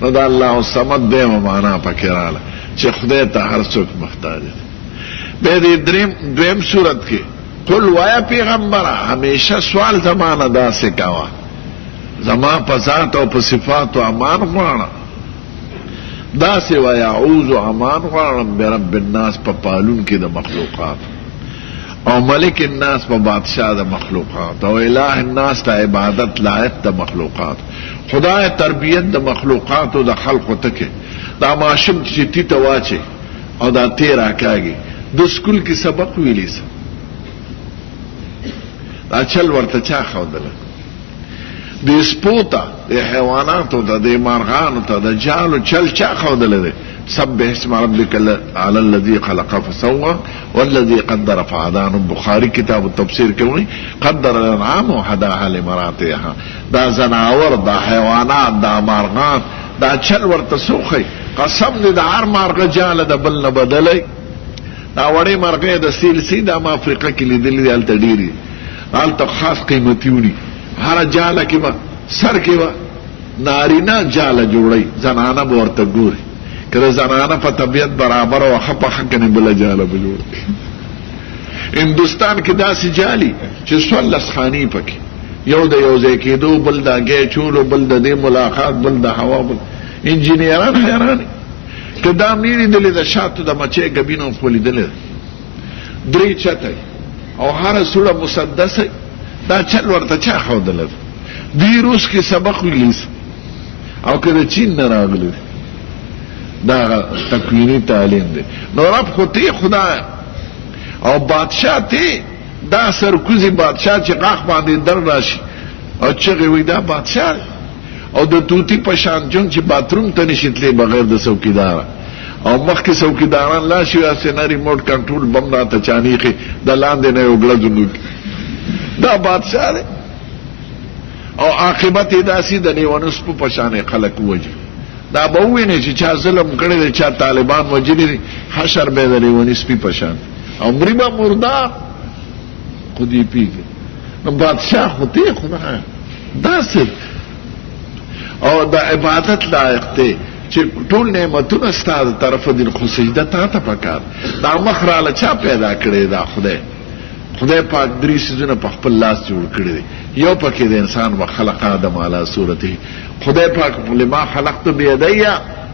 نو دا الله الصمد دی و معنا پکې رااله چې خدای ته هر څوک محتاج دی. به دې دویم صورت کې قل وایا پیغمبر همیشه سوال زمانه داسې کوا، زما په ذات او په صفات او امان غواړه، داسې وایا اعوذ امان غواړم برب الناس په پالون کې د مخلوقات، او ملک الناس په بادشاہ د مخلوقات، او الہ الناس ته عبادت لایق د مخلوقات. خدای تربیت د مخلوقات او د خلقو تکي. دا ماشوم چې تی ته واچي او دا تیر راکاږي، د سکول کې سبق ویلی سه، دا چل ورته چا ښودله؟ د سپو ته، د حیواناتو ته، د مارغانو ته، د جالو چل چا ښودلی دی؟ سبح اسم ربک علی الذی خلق فسوى والذی قدر فهدى. بخاری کتاب التفسیر کې وایي قدر الانعام وهداها لمراتعها. دا زناور، دا حیوانات، دا مارغان، دا چل ورته سوخی. قسم دې د هر مارغه جاله د بل نه بدلی. دا وړې مرغې د سیلسی دا ما افریقا کې لیدلي دي، هلته ډېرې، هلته خاص قیمتي وړي. هره جاله کې به سر کې به نارینه جاله جوړی، زنانه به ورته ګوري. که د زنانه په طبیعت برابر او ښه پخه کنې بله جاله به جوړه. هندوستان کې داسې جالي چې 14 خانې پکې، یو د یو ځای کېدو، بل د هګۍ چولو، بل د دې ملاقات، بل د هوا، بل انجینیران حیران دي. که دا مې لیدلې د شاتو د مچۍ ګبینو خو لیدلې 3 چته او هره سوړه مسدسه. دا چل ورته چا ښودلی دی؟ دوی روس کې سبق ویلی او که د چین نه راغلی دی، دا تکوینی تعلیم دی. نو رب خو تی خدای او بادشاہ تی، دا سرکوزی بادشاہ چې غاښ باندې در راشي او چغې وي دا بادشاہ دی. او د توتی په شان جون چې باتروم ته نشي تللی بغیر د څوکیداره، او مخکې څوکیداران لاشي هسې نه ریموټ کنټرول بم راته چانیخي، د لاندې نه یو ګړه ځونوکي. دا بادشاہ دی. او عاقبت یې داسې د لیونو سپو په شانې خلک ووجي. دا به ووینې چې چا ظلم کړی دی، چا طالبان وجلي دي، حشر به د لیوني سپي په شان، او مري به مردار خو دې پیږي. نو بادشاہ خو دی خدای داسې، او د عبادت لایق دی چې ټول نعمتونه ستا د طرفه دي، خو سجده تا ته پکار. دا مخ راله چا پیدا کړی؟ دا خدای. خدای پاک 3 څیزونه په خپل لاس جوړ کړي دي. یو پکې د انسان وخلق آدم علی صورته. خدای پاک لما خلقت بیدی،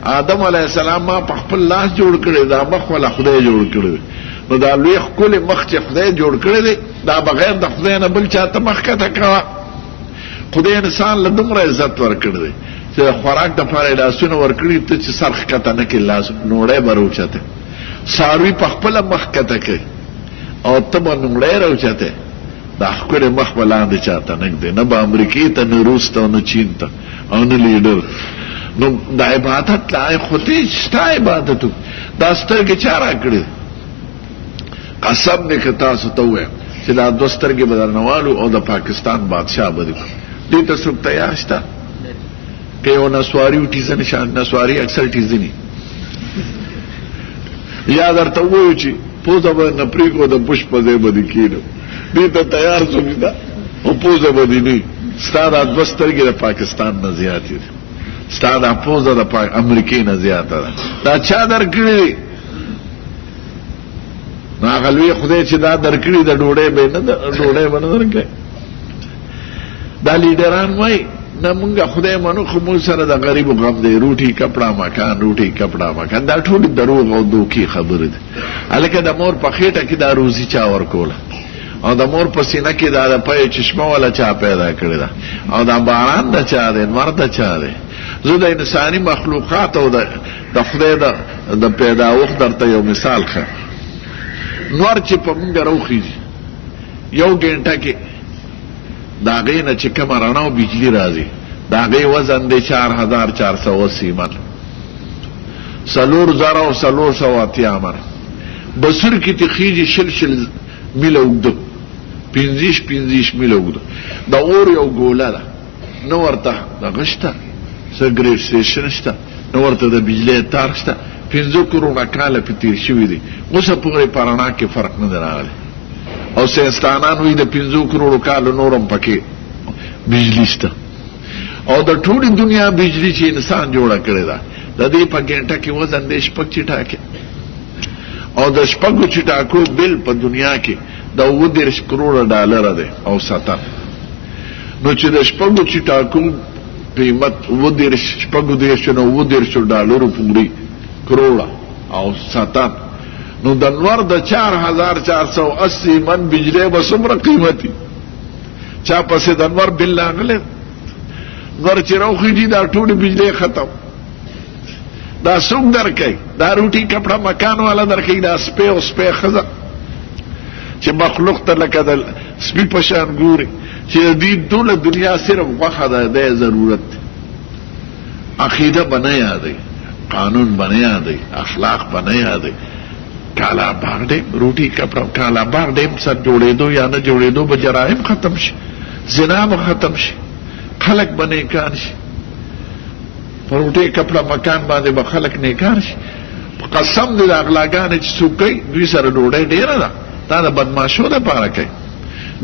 آدم علیه السلام ما په خپل لاس جوړ کړی، دا مخ ولا خدای جوړ کړی. نو دا لوی ښکلی مخ چې خدای جوړ کړی دی، دا بغیر د خدای نه بل چاته مخ کته کوه. خدای انسان له دومره عزت ورکړی دی چې د خوراک دپاره یې لاسونه ورکړي، ته چې سر ښکته نه کړې لاس نوړی به راوچته، څاروي په خپله مخ کته کوي او ته به نوړی راوچته. دا ښکلی مخ به لاندې چاته نه ږدي، نه به امریکې ته، نه روس ته، نه چین ته، او نه لیډر. نو د عبادت لایق خو ته ستا عبادت و. دا سترګې چا راکړې؟ قسم دې که تاسو ته ووایم چې دا 2 سترګې به درنوالو او د پاکستان بادشاه به دې کړو. دې ته څوک تیار شته؟ که یو نسواري وټیزنې شان، نسواري اکثر ټیزني، یا درته ووایو چې پوزه به نه پرېږدو، د بش په ځای به دې کښېنو، دې ته تیار څوک شته؟ او پوزه به دې نه. ستا دا 2 سترګې د پاکستان نه زیاتې دي، ستا دا پوزه د امریکې نه زیاته ده. دا چا درکړې دي؟ نو هغه لوی خدای چې دا درکړي د ډوډۍ به نه درکړي. دا لیډران وایي نه مونږ خدای منو خو مونږ سره د غریبو غم دی، روټي کپڑا مکان. دا ټول دروغ او دوکي خبره ده. هلکه د مور په خېټه کې دا روزي چا ورکوله او د مور په سینه کې دا د پی چشمه والا چا پیدا کړې ده او دا باران د چا دی، نور د چا دی. زه د انساني مخلوقات او د خدای د پیداوخت درته یو مثال ښه. نور چې په مونږ راوخیږي یو ګنټه کې د هغې نه چې کومه رڼا او بجلي راځي د هغې وزن دی 4480 من، 4080 من. بصر کې تخیږي شل میله اوږده، 50 میله اوږده. د اور یو ګوله ده، نه ورته دغه شته سګریټ سټیشن شته، نه ورته د بجلۍ تار شته. 15 کروڑه کاله پې تېر شوي دي، اوسه پورې په رڼا کې فرق نه دی راغلی. او ساینسدانان وایي د 15 کروڑو کالو نورم پکې بجلی شته. او د ټولې دنیا بجلی چې انسان جوړه کړې ده د دې په ګنټه کې وزن دی 6 چټاکې، او د 6 چټاکو بل په دنیا کې د 30 کروڑه ډالر دی او 7. نو چې د 6 چټاکو قیمت 30 ډالرو پورې کروڑه او 7، نو د نور د 4480 من بجلی به څومره قیمتي؟ چا پسې د نور بل راغلی، نور چې راوخېږي دا ټولې بجلی ختم. دا څوک درکوي؟ دا روټي کپڑا مکان والا درکوي، دا سپی او سپی ښځه چې مخلوق ته لکه د سپي په شان ګوري چې د دې ټوله دنیا صرف غوښه ده، دی ضرورت دی. عقیده به نه یادوي، قانون به نه یادوي، اخلاق به نه یادوي. کالا باغ ډیم روټي کپڑا کالا باغ ډیم سر جوړېدو یا نه جوړېدو به جرایم ختم شي، زنا به ختم شي، خلک به نیکان شي. په روټي کپڑا مکان باندې به خلک نیکان شي. قسم دې د اغلاګانې چې څوک کوي دوی سره ډوډۍ ډېره ده، دا د بدماشو دپاره کوي.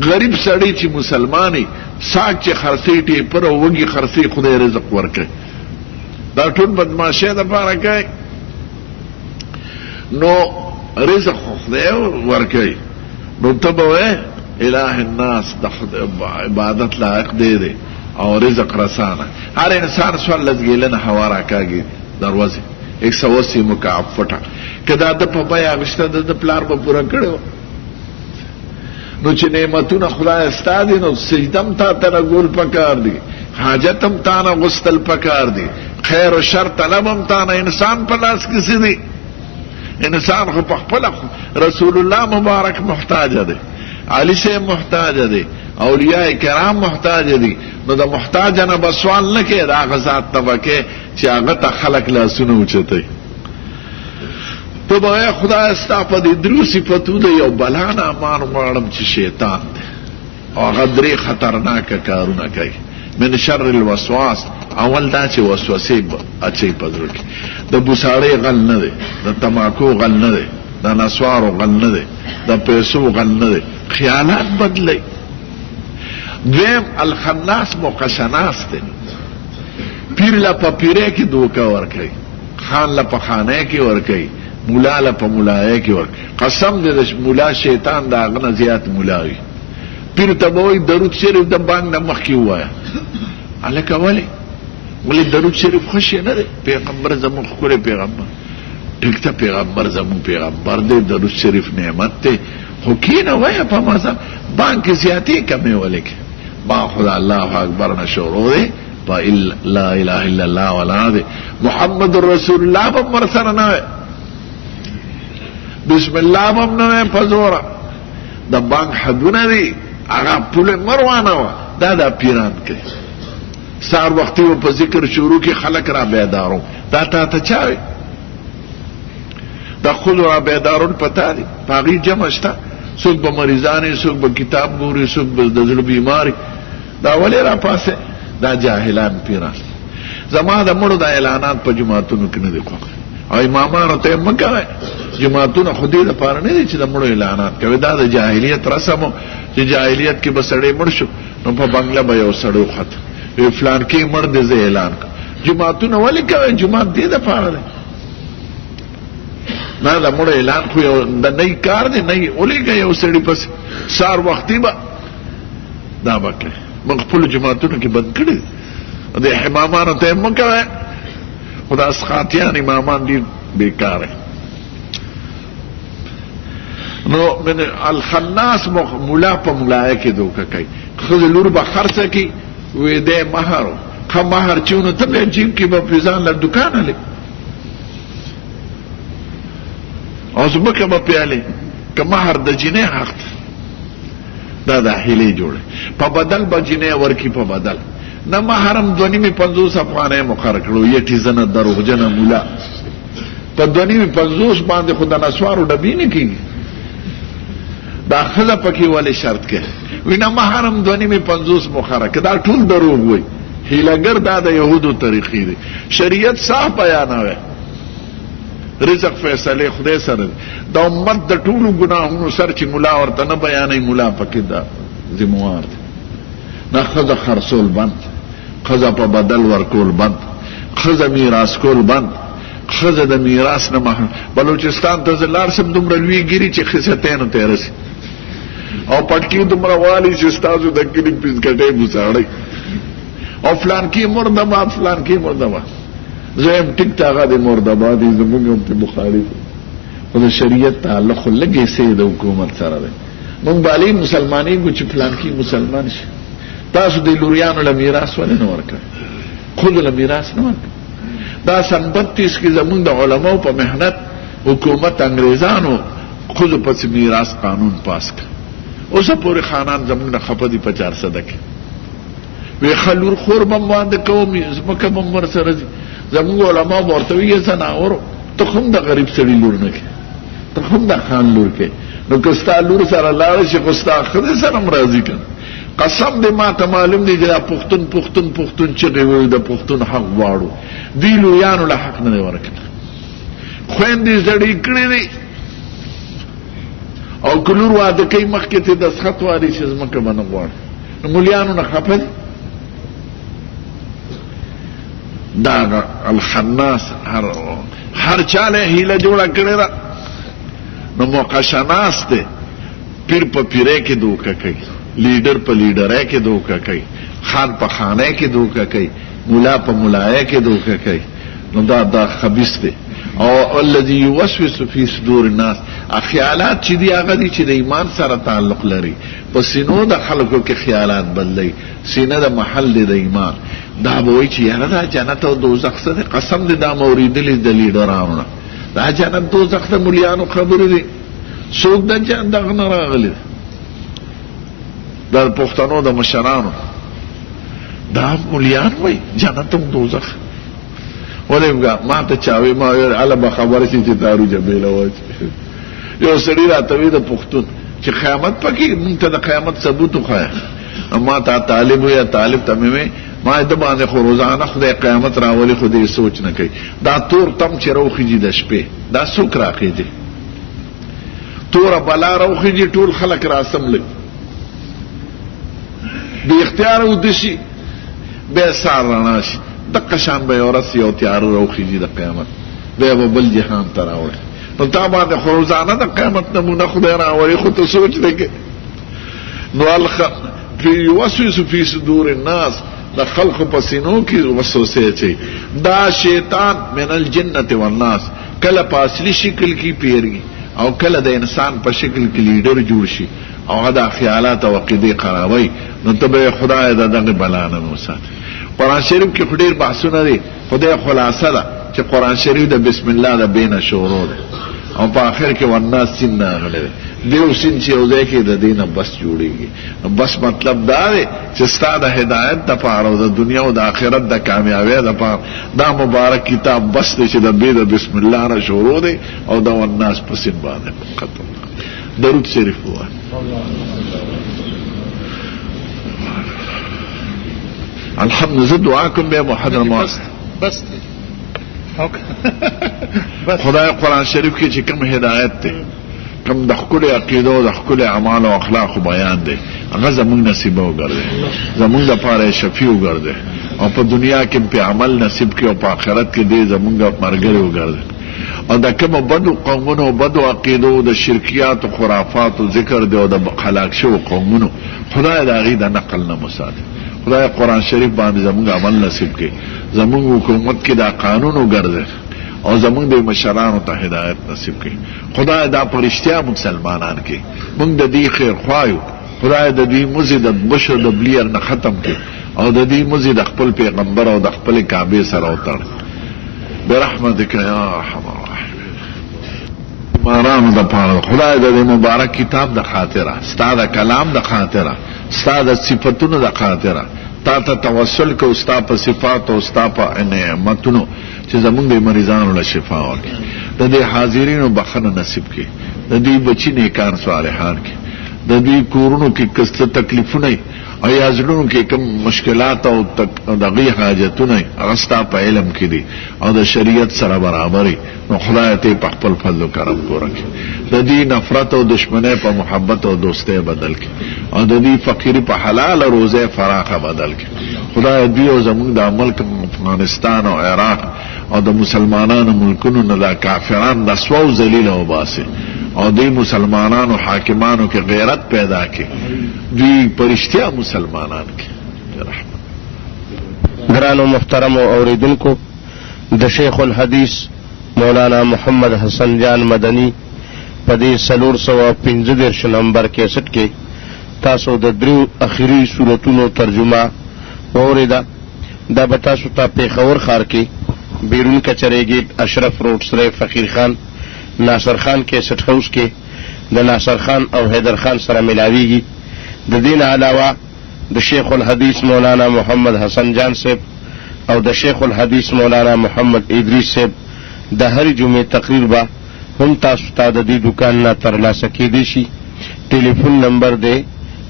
غریب سړی چې مسلمانې ساک چې خرڅوي ټیپر او وږي خرڅوي خدای رزق ورکوي، دا ټول بدماشۍ دپاره کوي. نو رزق خدای ورکوي. نو ته به وایې اله الناس د عبادت لایق دی او رزق رسانه. هر انسان 14 ګیلنه هوا راکاږي دروازې 180 مکعب فټه. که دا د په بیه اخیسته د پلار به پوره کړی و. نو چې نعمتونه خدای ستا دي نو سجدم تا ته رګول پکار دي، حاجتم تا نه غوستل پکار دي، خیر و شر طلبم تا نه. انسان په لاس کې څه دي؟ انسان خو په خپله رسول الله مبارک محتاج دی، علی صاحب محتاج دی، اولیاء کرام محتاج دي. نو د محتاج نه به سوال نه کوې، د هغه ذات ته به کوې چې هغه ته خلک لاسونه اوچتوي. ته به وایې خدای ستا په دې درو صفتو د یو بلا نه امان غواړم چې شیطان دی او هغه 3 خطرناکه کارونه کوي. من شر الوسواس، اول دا چې وسوسې اچوي په زړه کې. د بوساړۍ غل نه دی، د تماکو غل نه دی، د نسوارو غل نه دی، د پیسو غل نه دی، خیالات بدلی. دویم الخناس موقشناس دی، پیر له په پیرۍ کې دوکه ورکوي، خان له په خانۍ کې ورکوي، مولا له په ملایۍ کې ورکوي. قسم دی د مولا شیطان د هغه نه زیات مولا وي. پیر ته به وایي درود شریف د بانک نه مخکې ووایه. هلکه ولې درود شریف خوشی نه دی؟ پیغمبر زمون ښکلی پیغمبر، ټیک ته پیغمبر زمون پیغمبر دی، درود شریف نعمت دی، خو کینه وایه په مذهب بانک زیاتې کمې ولکې. ما خدا الله اکبر نه شروع دی، په لا اله الا الله ولا دی، محمد رسول الله به مر سره نه وی، بسم الله به هم نه وی په زوره. د بانک حدونه دي، هغه پوله مروانه وه، دا د پیران کوي. سار وختي و په ذکر شروع کې خلک را بیدارو، دا تا ته چا وی؟ دا خود را بیدارون پتا دی، په هغې جمع شته. څوک به مریضانې، څوک به کتاب ګوري، څوک به د زړه بیماري. دا ولې را پاسې؟ دا جاهلان پیران. زما د مړو دا اعلانات په جماعتونو کې نه دي خوښ، او امامانو ته یې مه کوئ. جماعتونه خو دې دپاره نه دي چې د مړو اعلانات کوي. دا د جاهلیت رسم و چې جاهلیت کې به سړی مړ شو نو په بنګله به یو سړی وخته وی فلانکي مړ دی زه اعلان کوم. جماعتونه ولې کوئ؟ جماعت دې دپاره دی. نه د مړه اعلان خو یو د نئی کار دی نئی ولیږه یو سړي پسې سهار وختي به دا به کوي موږ خپلو جماعتونو کې بند کړي د امامانو ته یې مه کوئ خو دا اسقاطیان امامان ډېر بېکاره نو من الخناس ملا په ملایه کې دوکه کوي ښځې لور به خرڅه کړي وی دی مهر ښه مهر چې نو ته بیا جیب کې به پرې ځان له دوکانه لې او ځمکه به پیالې که مهر د جینۍ حق ده دا هیلې جوړه په بدل به جینۍ ورکړي په بدل نه مهرم 2.50 افغانۍ مقرر کړو یټي زنه دروغجنه مولا په 2.50 باندې خو د نسوارو ډبې نه کېږي دا ښځه پکې ولې شرط کې وي نه مهرم 2.50 مقرر که دا ټول دروغ وي هیلهګر دا د یهودو طریقې دي شریعت صاف بیانوي رزق فیصله خدای سره دا امت د ټولو ګناهونو سر چې مولا ورته نه بیانوي مولا پکې دا ذمہوار دی نه ښځه خرڅول بند ښځه په بدل ورکول بند ښځه میراث کول بند ښځه د میراث نه محروم بلوچستان ته زه لاړ شم دومره لوی ګیري چې خصیتینو ته رسي او پټکي دومره والي چې ستاسو د کلي پیزکټۍ بوساړئ او فلانکي مردباد فلانکي مردباد زه یم ټیک ته هغه د مردباد یې زمونږ هم پرې مخالف خو د شریعت تعلق خو لږ حصې د حکومت سره دی مونږ به علي مسلمانېږو چې فلانکي مسلمان شي تاسو د لوریانو له میراث ولې نه ورکوئ ښځو له میراث نه ورکوئ دا سن 32 کې زمونږ د علماو په محنت حکومت انګریزانو ښځو پسې میراث قانون پاس کړ اوسه پورې خانان زمونږ نه خفه دي په 400 کې وی خلور خور بم باندې کوم ځمکه بم ورسره ځي زمونږ علما به ورته وي زناورو ته خو هم د غریب سړي لور نه کې ته خو هم د خان لور کې نو که ستا لور سره لاړ شي خو ستا ښځې سره هم راځي که قسم دې ما ته معلوم دی چې دا پښتون پښتون پښتون چغې وایي د پښتون حق غواړو دې لویانو له حق نه دی ورکړی خویندې زړې کړې دي او که لور واده کوي مخکې ته دستخط واري چې ځمکه به نه غواړي نو مولیانو نه خفه دي دا الخناس هر چاله هیله جوړه کړې ده نو موقعشناس دی پیر په پیرۍ کې دوکه کوي لیډر په لیډرۍ کې دوکه کوي خان په خانۍ کې دوکه کوي مولا په ملایۍ کې دوکه کوي نو دا خبیث دی او الذي يوسوس في صدور الناس خیالات چې دي هغه دي چې د ایمان سره تعلق لري په سینو د خلکو کې خیالات بدلي سینه د محل دی د ایمان دا به وایي چې یاره دا جنت او دوزخ څه دی قسم دی دا مو اورېدلي د لیډرانو نه دا جنت دوزخ د مولیانو خبرې دي څوک د دغه نه راغلي دا پښتنو د مشرانو دا مولیان وایي جنت او دوزخ ولې ما ته چاوي ما اله به خبره شي چې دارو جبیله واچ یو سړي راته وی د پښتون چې قیامت پکې مونږ ته د قیامت ثبوت وخایه اما تا طالب یا طالب ته مې ما د باندې خو روزانه خدای قیامت راولي خو دې سوچ نه کوي دا تور تم چې روخیږي د شپې دا څوک راخیږي تور بلا روخیږي ټول خلک راسم لګ بی اختیار ودشي به سار رڼا شي دقه شان به ورس یو تیار روخیږي د قیامت بیا به بل جهان ته راوړي نو تا باندې خو روزانه د قیامت نمونه خدای راوړي خو ته سوچ نه کوې نو یوسوس فی صدور الناس د خلقو په سینو کې وسوسې اچوي دا شیطان من الجنة والناس کله په اصلي شکل کې پیرږي او کله د انسان په شکل کې لیډر جوړ شي او دا خیالات او عقیدې خرابوي نو ته به خدای د دغه بلا نه وساتي قرآن شریف کې خو ډېر بحثونه دي خدای خلاصه ده چې قرآن شریف د بسم الله د بینه شروع ده او په آخر کې والناس سین راغلی دی دیو سین چې یو ځای کې د دې نه بس جوړېږي بس مطلب دا دی چې ستا د هدایت دپاره او د دنیا او د آخرت د کامیابۍ دپاره دا مبارک کتاب بس دی چې د بې د بسم الله نه شروع دی او د والناس په سین باندې ختم درود شریف ووایه الحمد زه دعا کوم بیا محضر مواست بس خدای قرآن شریف کې چې کوم هدایت دی کوم د ښکلې عقیدو د ښکلې اعمالو او اخلاقو بیان دی هغه زموږ نصیبه وګرځي زموږ لپاره شفیع وګرځي او په دنیا کې په عمل نصیب کې او په آخرت کې دې زموږ ملګری وګرځي او د کوم بدو قومونو بدو عقیدو د شرکیات او خرافات او ذکر دی او د خلاق شو قومونو خدای د هغې د نقل نه مساتي. خدای قرآن شریف باندې زمونږ عمل نصیب کړي، زمونږ حکومت کې دا قانون وګرځي او زمونږ د مشرانو ته هدایت نصیب کړي. خدای دا په رښتیا مسلمانان کې موږ د دې خیر خوایو. خدای د دې مزي د بشر د بلیر نه ختم کړي او د دې مزي د خپل پیغمبر او د خپل کعبه سره وتړ برحمتک یا ارحم الراحمین. مارانو د پاره خدای د دې مبارک کتاب د خاطره، ستا د کلام د خاطره، ستا د صفاتونو د خاطره تا ته توسل کو، ستا په صفات او ستا په نعمتونو چې زمونږ د مریضانو له شفا ورکړي. د دې حاضرینو بخښنه نصیب کړي، د دې بچي نیکان صالحان کړي، د دې کورونو کې کسته تکلیفونه او یا زړونو کې کوم مشکلات او دغه حاجتونه هغه ستا په علم کې دي او د شریعت سره برابري، نو خدای ته په خپل فضل و کرم پوره کړي. د دې نفرت او دشمنۍ په محبت او دوستۍ بدل کړي او د دې فقیری په حلال روزه فراخه بدل کړي. خدای دې او زموږ د ملک افغانستان او عراق او د مسلمانانو ملکونو نه د کافرانو د سوو ذلیل او باسي او دې مسلمانانو حاکمانو کې غیرت پیدا کړي، دوی پرشتیا مسلمانان کې. گرانو محترم اوریدونکو، د شیخ الحدیث مولانا محمد حسن جان مدنی په دې 415 نمبر کیسټ کې تاسو د درو اخیری سورتونو ترجمه اوریدا. دا به تاسو ته پیښور ښار کې بیرون کچری گیټ اشرف روډ سره فقیر خان ناصر خان کیسټ هاوس کې د ناصر خان او حیدر خان سره ملاویږي. د دین علاوه د شیخ الحدیث مولانا محمد حسن جان صاحب او د شیخ الحدیث مولانا محمد ادریس صاحب د هر جمعې تقریر به هم تاسو ته د دې دکان نه ترلاسه کېدی شي. ټلیفون نمبر دی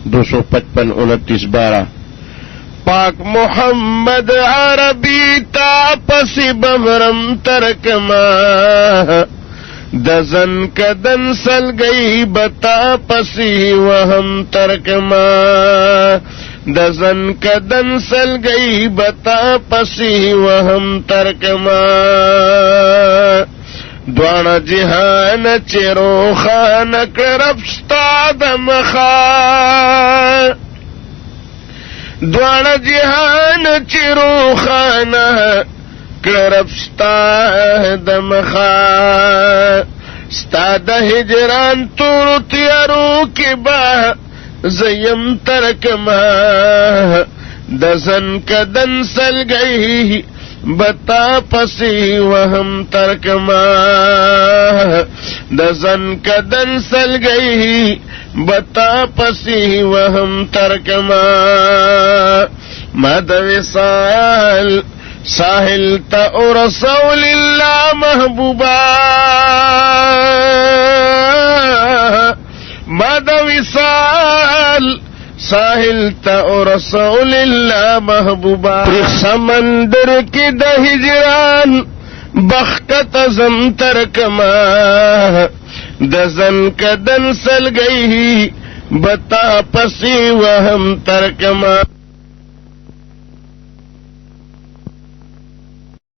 255 29 12. پاک محمد عربی تا پس بمرم ترکما د زن کدن سل گئی بتا پسی وهم ترکما د زن کدن سل گئی بتا پسی وهم ترکما دوانه جهان چیرو خان کرب ستا د مخا دوانه جهان چیرو خان کرب ستا د مخا ستا د هجران تور تیارو کی با زیم ترکما د زن کدن سل گئی بتا پسی وهم ترکما د زن کدن سل گئی بتا پسی وهم ترکما مد وصال ساحل تا اور رسول اللہ محبوبا مد وصال ساحل تا اور رسول اللہ محبوبا سمندر کی د ہجران بخت زم ترکما د زن کدن سل گئی بتا پسی وهم ترکما